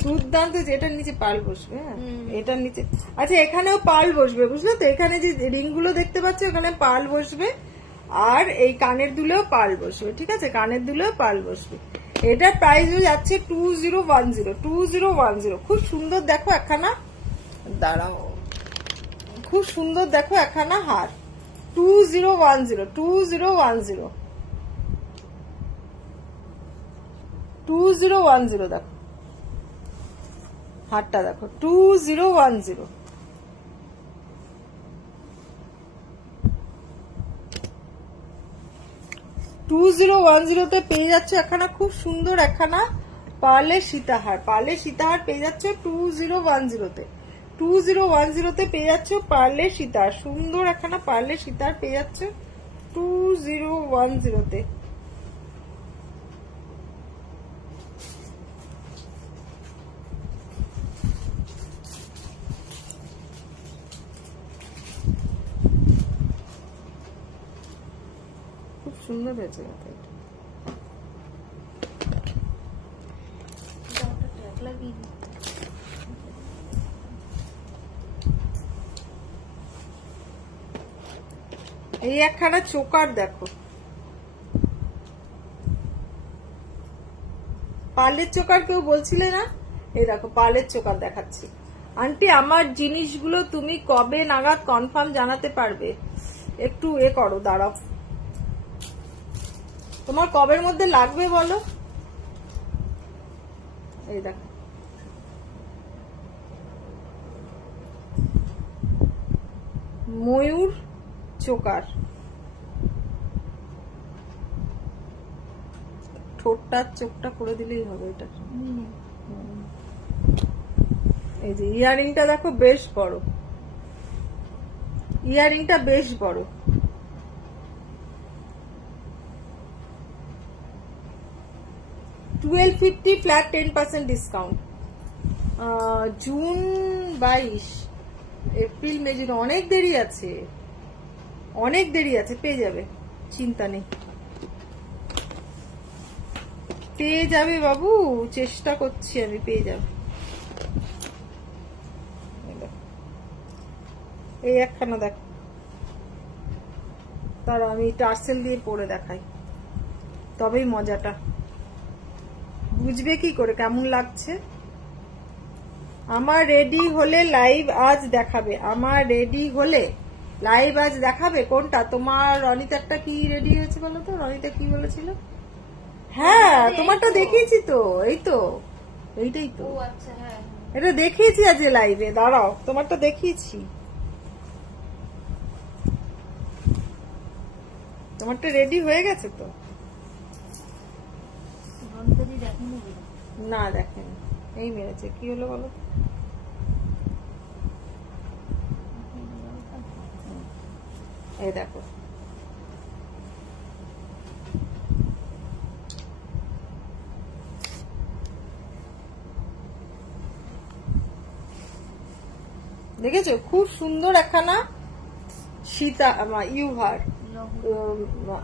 দুর্দান্ত। যেটার নিচে পাল বসবে, হ্যাঁ এটার নিচে। আচ্ছা, এখানেও পাল বসবে, বুঝলো তো? এখানে যে রিং গুলো দেখতে পাচ্ছ, এখানে পাল বসবে। আর এই কানের দুলেও পাল বসবে, ঠিক আছে? কানের দুলেও পাল বসবে। এটার প্রাইস যাচ্ছে 2010, 2010। খুব সুন্দর দেখো একখানা, দাঁড়াও, খুব সুন্দর দেখো একখানা হার। 2010, 2010, 2010 দেখো হারটা, দেখো 2010। তে পেয়ে যাচ্ছে একখানা খুব সুন্দর একখানা পার্লের সীতাহার। পার্লের সীতাহার পেয়ে যাচ্ছে 2010 তে। 2010 তে পেয়ে যাচ্ছে পার্লের সীতাহার। সুন্দর একখানা পার্লের সীতাহার পেয়ে যাচ্ছে 2010 তে। খুব সুন্দর হয়েছে মাথাটা। জামাটা ট্যাগ লাগিয়ে দিই। এই একখানা চোকার দেখো, পার্লের চোকার কেউ বলছিলে না? এই দেখো পার্লের চোকার দেখাচ্ছি। আন্টি, আমার জিনিসগুলো তুমি কবে নাগাদ কনফার্ম জানাতে পারবে? একটু এ করো, দাঁড়াও। তোমার কবের মধ্যে লাগবে বলো? এই দেখো ময়ূর চোকার, ঠোঁটটা চোখটা করে দিলেই হবে এটা। এই যে ইয়ারিংটা দেখো বেশ বড়, ইয়ারিংটা বেশ বড়। $1250 ফ্ল্যাট 10% ডিসকাউন্ট। জুন 22, এপ্রিল, মে, জুন, অনেক দেরি আছে, অনেক দেরি আছে। পেয়ে যাবে, চিন্তা নেই, পেয়ে যাবে বাবু, চেষ্টা করছি আমি, পেয়ে যাবে। এই একখানা দেখো, তার আমি টার্সেল দিয়ে পরে দেখাই, তবেই মজাটা বুঝবে কি করে কেমন লাগছে। আমার রেডি হলে লাইভ আজ দেখাবে, আমার রেডি হলে লাইভ আজ দেখাবে। কোনটা তোমার? রনিতারটা কি রেডি হয়েছে বলো তো? রনিতা কি বলেছিল? হ্যাঁ, তোমারটা দেখিয়েছি তো, এই তো, এইটাই তো। ও আচ্ছা, হ্যাঁ। এটা দেখিয়েছি আজ লাইভে, দাঁড়াও, তোমারটা দেখিয়েছি। আমারটা রেডি হয়ে গেছে তো? ধনতেরি দেখেনি বলে। না দেখেন, এই মেরেছে। কি হলো বলো তো? এই দেখো, দেখেছো? খুব সুন্দর একখানা সীতা ইউভার।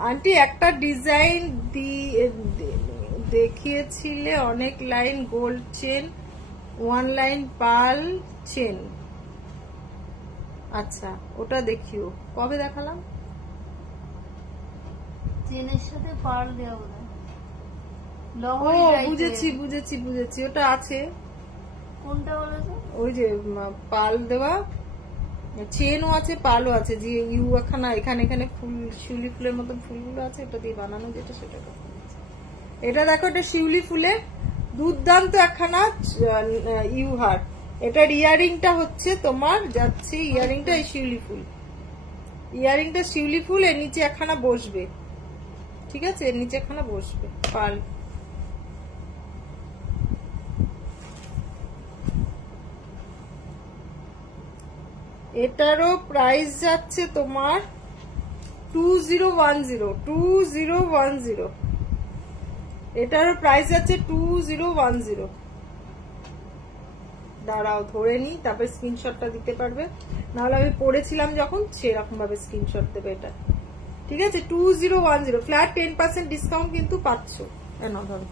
আন্টি একটা ডিজাইন দেখিয়েছিলে, অনেক line gold chain, 1 line pearl chain. আচ্ছা, ওটা দেখিও। কবে দেখালাম? চেনের সাথে পার্ল দেওয়া বোধ হয়। ও লহরি type বুঝেছি এর। বুঝেছি বুঝেছি, ওটা আছে। কোনটা বলো তো? ওই যে পাল দেওয়া চেনও আছে, পালও আছে, যে ইউ একখানা এখানে এখানে ফুল, শিউলি ফুলের মতন ফুলগুলো আছে, ওটা দিয়ে বানানো যেটা, সেটা কথা বলছি। এটা দেখো, এটা শিউলি ফুলের দুর্দান্ত একখানা ইউহার। এটার ইয়ারিংটা হচ্ছে তোমার যাচ্ছে, ইয়ারিংটা এই শিউলি ফুল, ইয়ারিংটা শিউলি ফুল, এর নিচে একখানা বসবে, ঠিক আছে? এর নিচে একখানা বসবে পাল। এটারও প্রাইস যাচ্ছে তোমার 2010। এটারও প্রাইস যাচ্ছে 2010। দাঁড়াও ধরে নি, তারপরে স্ক্রিনশটটা দিতে পারবে, নাহলে আমি পড়েছিলাম যখন সেরকম ভাবে স্ক্রিনশট দেবে এটা, ঠিক আছে? 2010 ফ্ল্যাট 10% ডিসকাউন্ট কিন্তু পাচ্ছ। নাও ধরো,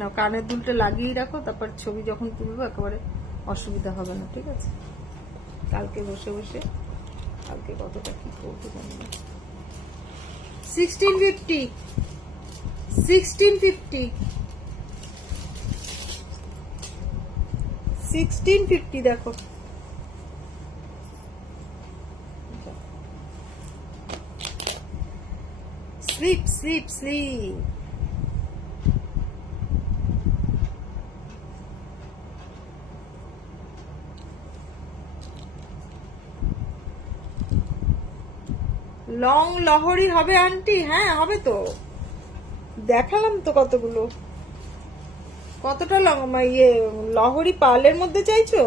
নাও কানের দুলটা লাগিয়ে রাখো, তারপর ছবি যখন তুলবো একেবারে অসুবিধা হবে না, ঠিক আছে? কালকে বসে বসে, কালকে কতটা কি করবো জানি না। 1650 1650 দেখো, স্লিপ স্লিপ স্লিপ। লং লহরি হবে আন্টি? হ্যাঁ হবে তো, দেখালাম তো কতগুলো। কতটা লং লহরি পার্লের মধ্যে চাইছো?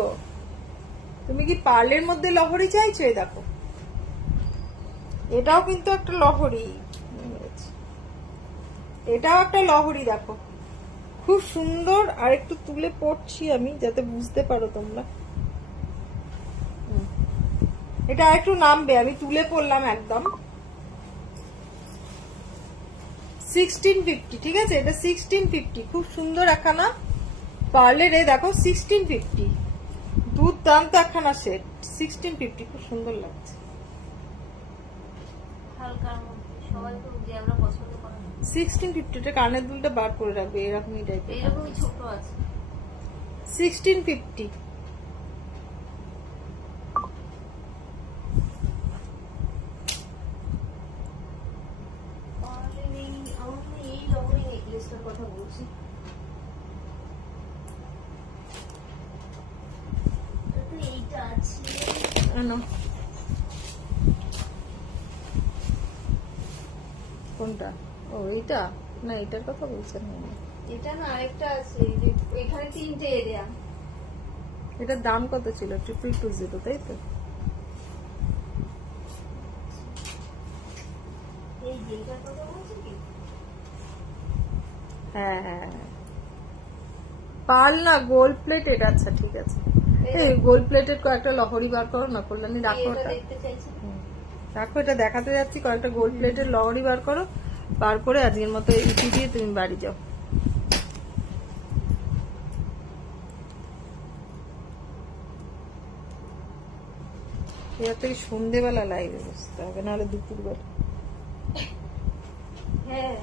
তুমি কি পার্লের মধ্যে লহরি চাইছো? এই দেখো, এটাও কিন্তু একটা লহরি, এটাও একটা লহরি, দেখো খুব সুন্দর। আর একটু তুলে পড়ছি আমি যাতে বুঝতে পারো তোমরা। এটা একটু নামবে, আমি তুলে পড়লাম একদম। 1650, ঠিক আছে? এটা 1650, খুব সুন্দর একখানা পার্লের। দেখো 1650, দুর্দান্ত একখানা সেট। 1650 খুব সুন্দর লাগছে। হালকার মধ্যে সবাই তো যে আমরা পছন্দ করি। 1650 এটা কানের দুলটা বার করে রাখবে, এরকমই টাইপের, এরকমই ছোট আছে। 1650। এই লহরি নেকলেসটার কথা বলছি। এইটা আছে কোনটা? ও এইটা না, এটার কথা বলছেন না। এটা না, আরেকটা আছে, এখানে 3টে এরিয়া। এটার দাম কত ছিল? 2220, তাই তো? এই যেটার কথা বলছি কি? হ্যাঁ হ্যাঁ, পাল না, গোল্ড প্লেটেড। আচ্ছা ঠিক আছে, এই গোল্ড প্লেটেড কয়েকটা লহরি বার করো না, কল্যাণী রাখো এটা ওটা, দেখতে চাইছি। রাখো, এটা দেখাতে যাচ্ছি। কয়েকটা গোল্ড প্লেটের লহরি বার করো, বার করে আজকের মতো ইটি দিয়ে তুমি বাড়ি যাও। এর থেকে সন্ধ্যেবেলা লাইভে বসতে হবে, নাহলে দুপুরবেলা। হ্যাঁ,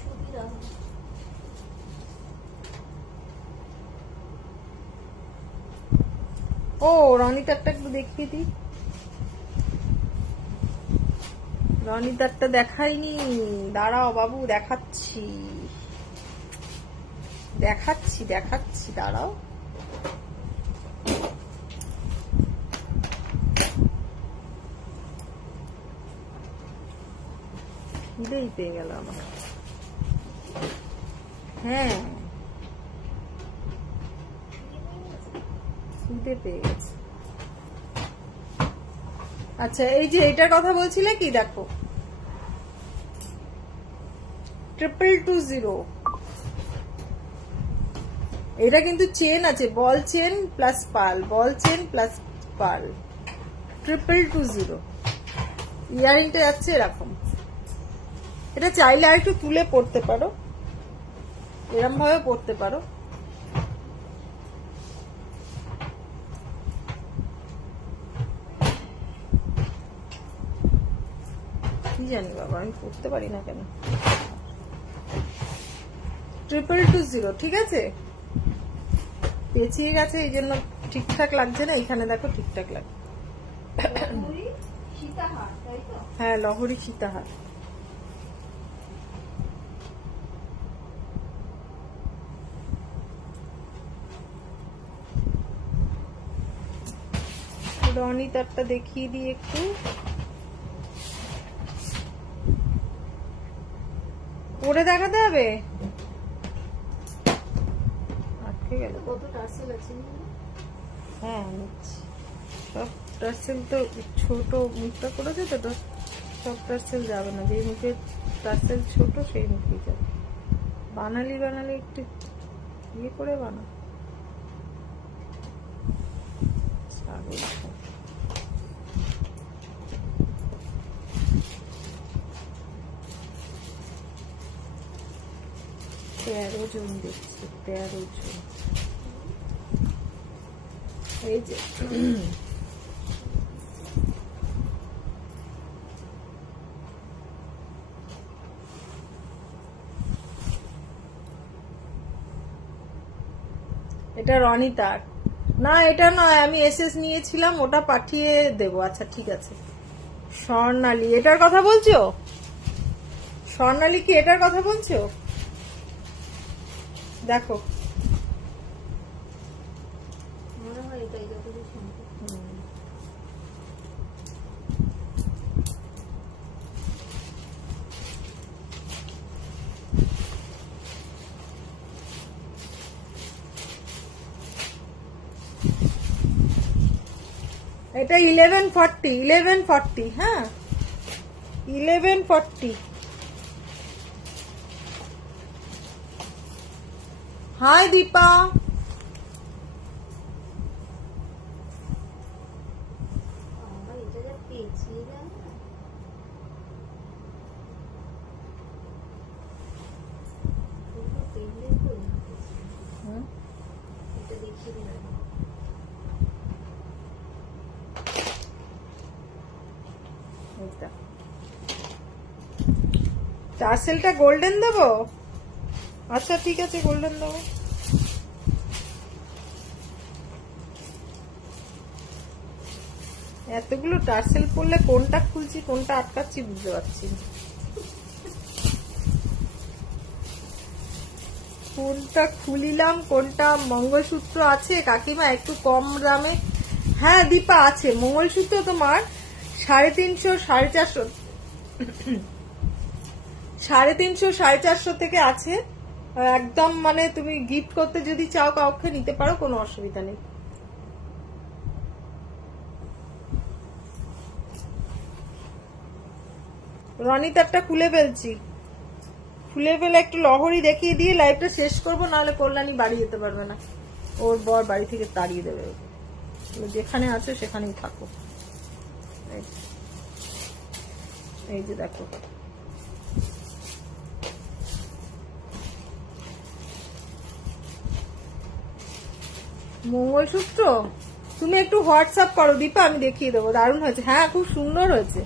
সুবিধা হবে। ও রনিতারটা একটু দেখিয়ে দিই। রনিতারটা দেখাইনি, দাঁড়াও বাবু, দেখাচ্ছি দেখাচ্ছি দেখাচ্ছি, দাঁড়াও। খিদেই পেয়ে গেল আমার। হ্যাঁ খিদে পেয়ে গেছে। আচ্ছা এই যে এটার কথা বলছিলে কি, দেখো 2220, এটা কিন্তু চেন আছে, ball chain plus pearl, ball chain plus pearl, 2220। ইয়ারিংটা যাচ্ছে এরকম। এটা চাইলে আর একটু তুলে পড়তে পারো, এরকম ভাবে পড়তে পারো। কি জানি বাবা, আমি পড়তে পারি না কেন। 2220, ঠিক আছে। পেঁচিয়ে গেছে এই জন্য ঠিকঠাক লাগছে না, এখানে দেখো ঠিকঠাক লাগছে। সীতাহার, তাই তো? হ্যাঁ লহরি সীতাহার। রনি তারটা দেখিয়ে দিই একটু। পরে দেখাতে হবে, আটকে গেল। কত টার্সেল আছে? হ্যাঁ নিচ্ছি। সব টার্সেল তো ছোট মুখটা করেছে তো, তো সব টার্সেল যাবে না, যে মুখের টার্সেল ছোট সেই মুখেই যাবে। বানালি একটু ইয়ে করে বানা। ছাগল সব। 13 জন দেখছি, 13 জন। এই যে এটা রনিতার না, এটা নয়, আমি এসএস নিয়েছিলাম, ওটা পাঠিয়ে দেবো। আচ্ছা ঠিক আছে। স্বর্ণালী, এটার কথা বলছো? স্বর্ণালী কি এটার কথা বলছো? দেখো মনে হয় এটাই যতদূর সম্ভব। এটা 1140, হ্যাঁ 1140। হাই দীপা। বাবা, এটা যা পেঁচিয়ে দেয় না। পুরো পেলে তো না। এটা দেখিয়ে দিলাম। টার্সেলটা গোল্ডেন দেবো? আচ্ছা ঠিক আছে, গোল্ডেন দেবো। এতগুলো টার্সেল পরলে কোনটা খুলছি কোনটা আটকাচ্ছি বুঝতে পারছি না। কোনটা খুলিলাম, কোনটা মঙ্গলসূত্র আছে কাকিমা একটু কম দামে। হ্যাঁ দীপা আছে মঙ্গলসূত্র তোমার 350, 450, 350, 450 থেকে আছে একদম। মানে তুমি গিফট করতে যদি চাও কাউকে নিতে পারো, কোনো অসুবিধা নেই। রনিতারটা খুলে ফেলছি, খুলে ফেলে একটু লহরি দেখিয়ে দিয়ে লাইভটা শেষ করবো, নাহলে কল্যাণী বাড়ি যেতে পারবে না, ওর বর বাড়ি থেকে তাড়িয়ে দেবে। যেখানে আছে সেখানেই থাকো। এই যে দেখো, মঙ্গলসূত্র তুমি একটু হোয়াটসঅ্যাপ করো দীপা, আমি দেখিয়ে দেবো। দারুণ হয়েছে, হ্যাঁ খুব সুন্দর হয়েছে।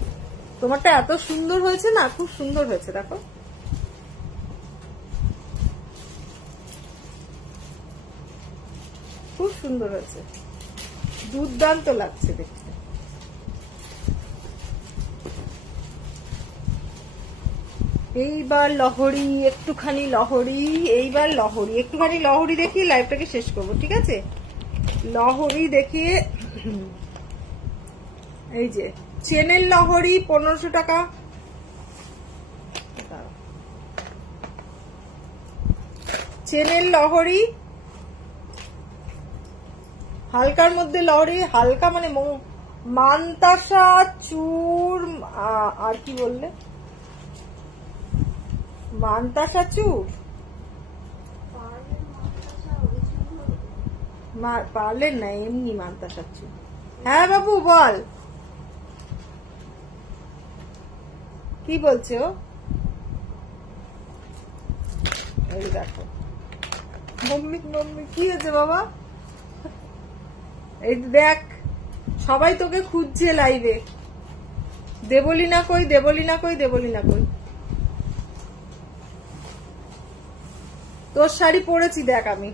তোমারটা এত সুন্দর হয়েছে না, খুব সুন্দর হয়েছে। দেখো খুব সুন্দর হয়েছে, দুর্দান্ত লাগছে দেখতে। এইবার লহরি, একটুখানি লহরি, এইবার লহরি, একটুখানি লহরি দেখিয়ে লাইভটাকে শেষ করবো, ঠিক আছে? লহরি দেখিয়ে, এই যে চেনের লহরি 1500 টাকা, চেনের লহরি, হালকার মধ্যে লহরি, হালকা মানে মানতাসা চূড়, আর কি বললে, মানতাসা চূড়, পারলেন না, এমনি মানতাসা চূড়। হ্যাঁ বাবু বল, কি বলছো? এই দেখো মম্মি মম্মি, কি হয়েছে বাবা? এই দেখ, সবাই তোকে খুঁজছে লাইভে। দেবলিনা কই, দেবলিনা কই, দেবলিনা কই? তোর শাড়ি পরেছি দেখ আমি।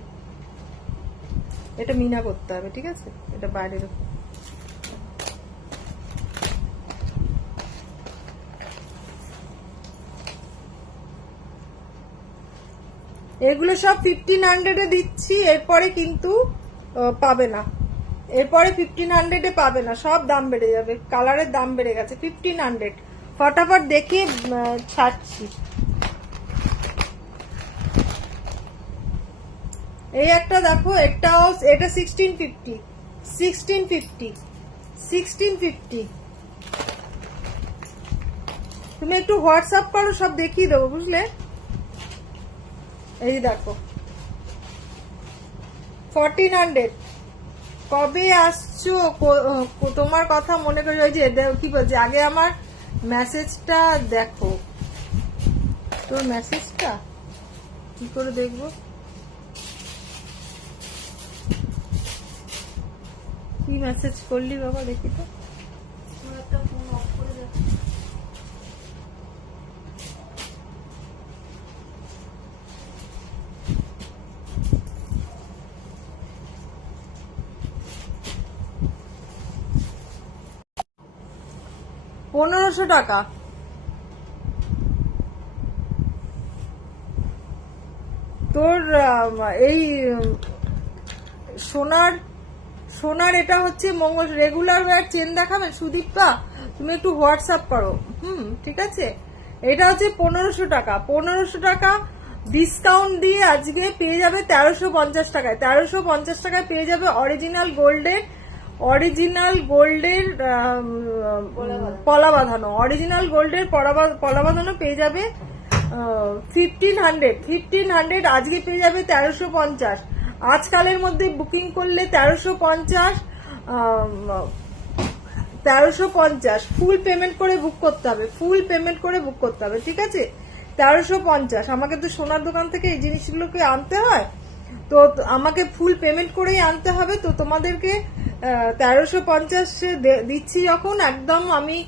এটা মিনা করতে হবে, ঠিক আছে? এটা বাইরের। এগুলো সব 1500 দিচ্ছি, এরপরে কিন্তু পাবে না, এরপরে 1500 পাবে না, সব দাম বেড়ে যাবে, কালারের দাম বেড়ে গেছে। 1500 ফটাফট দেখে ছাড়ছি। এই একটা দেখো, এটা 1650, 1650, 1650। তুমি একটু হোয়াটসঅ্যাপ করো, সব দেখিয়ে দেবো, বুঝলে? এই দেখো 1400। কবে আসছো? তোমার কথা মনে করি, ওই যে কি বলছে, আগে আমার মেসেজটা দেখো। তোর মেসেজটা কি করে দেখবো? কি মেসেজ করলি বাবা, দেখি তো। একটা ফোন অফ করে দেখো। $1500 তোর এই সোনার সোনার এটা হচ্ছে মঙ্গল রেগুলার ওয়্যার চেন দেখাবেন সুদীপা, তুমি একটু হোয়াটসঅ্যাপ করো। ঠিক আছে, এটা হচ্ছে 1500 টাকা। 1500 টাকা ডিসকাউন্ট দিয়ে আজকে পেয়ে যাবে 1350 টাকায়। 1350 টাকায় পেয়ে যাবে অরিজিনাল গোল্ডের পলা বাঁধানো, অরিজিনাল গোল্ডের পলা বাঁধানো পেয়ে যাবে 1500। আজকে পেয়ে যাবে 1350। আজকালের মধ্যে বুকিং করলে 1350 ফুল পেমেন্ট করে বুক করতে হবে, ফুল পেমেন্ট করে বুক করতে হবে, ঠিক আছে? 1350। আমাকে তো সোনার দোকান থেকে এই জিনিসগুলোকে আনতে হয়, তো আমাকে ফুল পেমেন্ট করেই আনতে হবে। তো তোমাদেরকে 1350 দিচ্ছি যখন, একদম আমি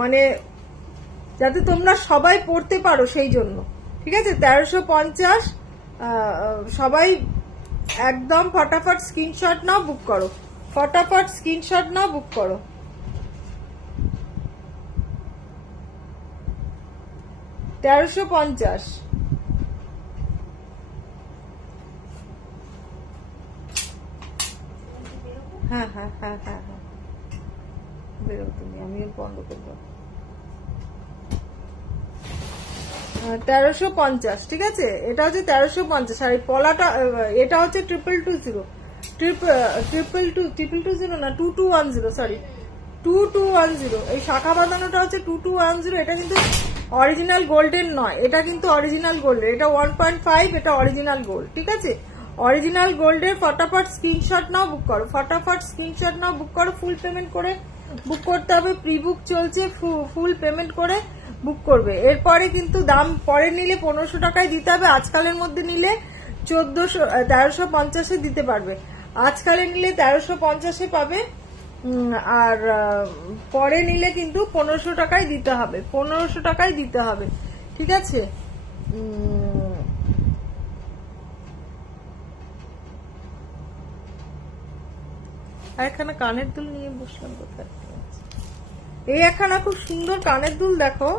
মানে যাতে তোমরা সবাই পড়তে পারো সেই জন্য, ঠিক আছে? 1350 সবাই একদম ফটাফট স্ক্রিনশট নাও, বুক করো, ফটাফট স্ক্রিনশট নাও, বুক করো। $1350। হ্যাঁ হ্যাঁ হ্যাঁ হ্যাঁ হ্যাঁ, বেরো তুমি, আমি বন্ধ করবো। 1350, ঠিক আছে? এটা হচ্ছে 1350। আর এই পলাটা, এটা হচ্ছে 2220, 2220 না, 2210, সরি 2210। এই শাখা বাঁধানোটা হচ্ছে 2210। এটা কিন্তু অরিজিনাল গোল্ডের নয়, এটা কিন্তু অরিজিনাল গোল্ডের, এটা 1.5, এটা অরিজিনাল গোল্ড, ঠিক আছে? অরিজিনাল গোল্ডের ফটাফট স্ক্রিনশট নাও, বুক করো, ফটাফট স্ক্রিনশট নাও, বুক করো। ফুল পেমেন্ট করে বুক করতে হবে, প্রি বুক চলছে, ফুল পেমেন্ট করে বুক করবে। এরপরে কিন্তু দাম পরে নিলে 1500 টাকায় দিতে হবে, আজকালের মধ্যে নিলে 1350 দিতে পারবে। আজকালে নিলে 1350 পাবে, আর পরে নিলে কিন্তু 1500 টাকায় দিতে হবে, 1500 টাকায় দিতে হবে, ঠিক আছে? আর একখানা কানের দুল নিয়ে বসলাম, কোথায়? এই একখানা খুব সুন্দর কানের দুল দেখো,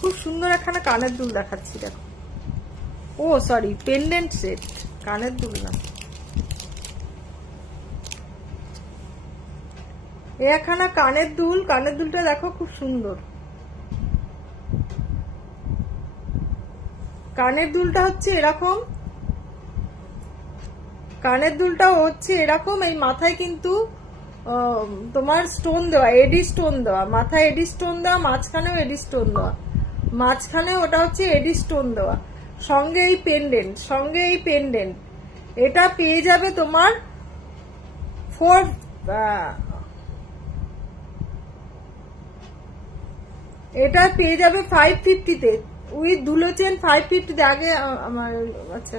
খুব সুন্দর একখানা কানের দুল দেখাচ্ছি, দেখো। ও সরি, পেন্ডেন্ট সেট, কানের দুল না। এই একখানা কানের দুল, কানের দুলটা দেখো খুব সুন্দর, কানের দুলটা হচ্ছে এরকম, কানের দুলটাও হচ্ছে এরকম। এই মাথায় কিন্তু তোমার স্টোন দেওয়া, এডি স্টোন দেওয়া, মাথায় এডি স্টোন দেওয়া, মাঝখানেও এডি স্টোন দেওয়া, মাঝখানে ওটা হচ্ছে এডি স্টোন দেওয়া, সঙ্গে এই পেন্ডেন্ট, সঙ্গে এই পেন্ডেন্ট। এটা পেয়ে যাবে তোমার এটা পেয়ে যাবে 550-তে উইথ দুলো চেন 550-তে। আগে আমার আচ্ছা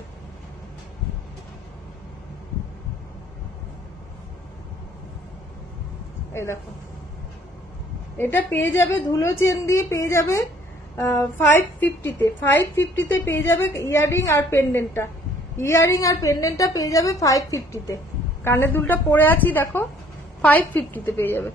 এই দেখো, এটা পেয়ে যাবে ধুলো চেন দিয়ে, পেয়ে যাবে 550-তে। 550-তে পেয়ে যাবে ইয়ারিং আর পেন্ডেন্টটা, ইয়ারিং আর পেন্ডেন্টটা পেয়ে যাবে 550-তে। কানের দুলটা পরে আছি দেখো, 550-তে পেয়ে যাবে।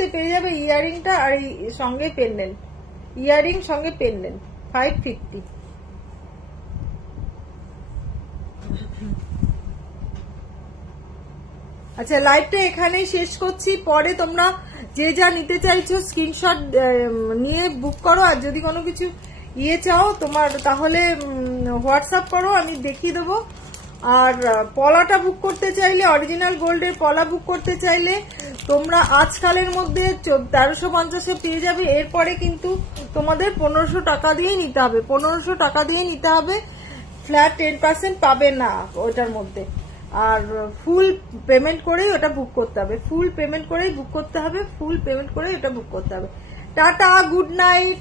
তে পেয়ে যাবে ইয়ারিংটা আর সঙ্গে পেন্ডেন্ট, ইয়ারিং সঙ্গে পেন্ডেন্ট 550। আচ্ছা লাইভটা এখানেই শেষ করছি। পরে তোমরা যে যা নিতে চাইছো স্ক্রিনশট নিয়ে বুক করো, আর যদি কোনো কিছু চাও তোমার তাহলে হোয়াটসঅ্যাপ করো, আমি দেখিয়ে দেবো। আর পলাটা বুক করতে চাইলে, অরিজিনাল গোল্ডের পলা বুক করতে চাইলে তোমরা আজকালের মধ্যে 1350-এ পেয়ে যাবে। এরপরে কিন্তু তোমাদের 1500 টাকা দিয়ে নিতে হবে, 1500 টাকা দিয়ে নিতে হবে, ফ্ল্যাট 10% পাবে না ওটার মধ্যে। আর ফুল পেমেন্ট করেই ওটা বুক করতে হবে, ফুল পেমেন্ট করেই বুক করতে হবে, ফুল পেমেন্ট করেই ওটা বুক করতে হবে। Tata, good night.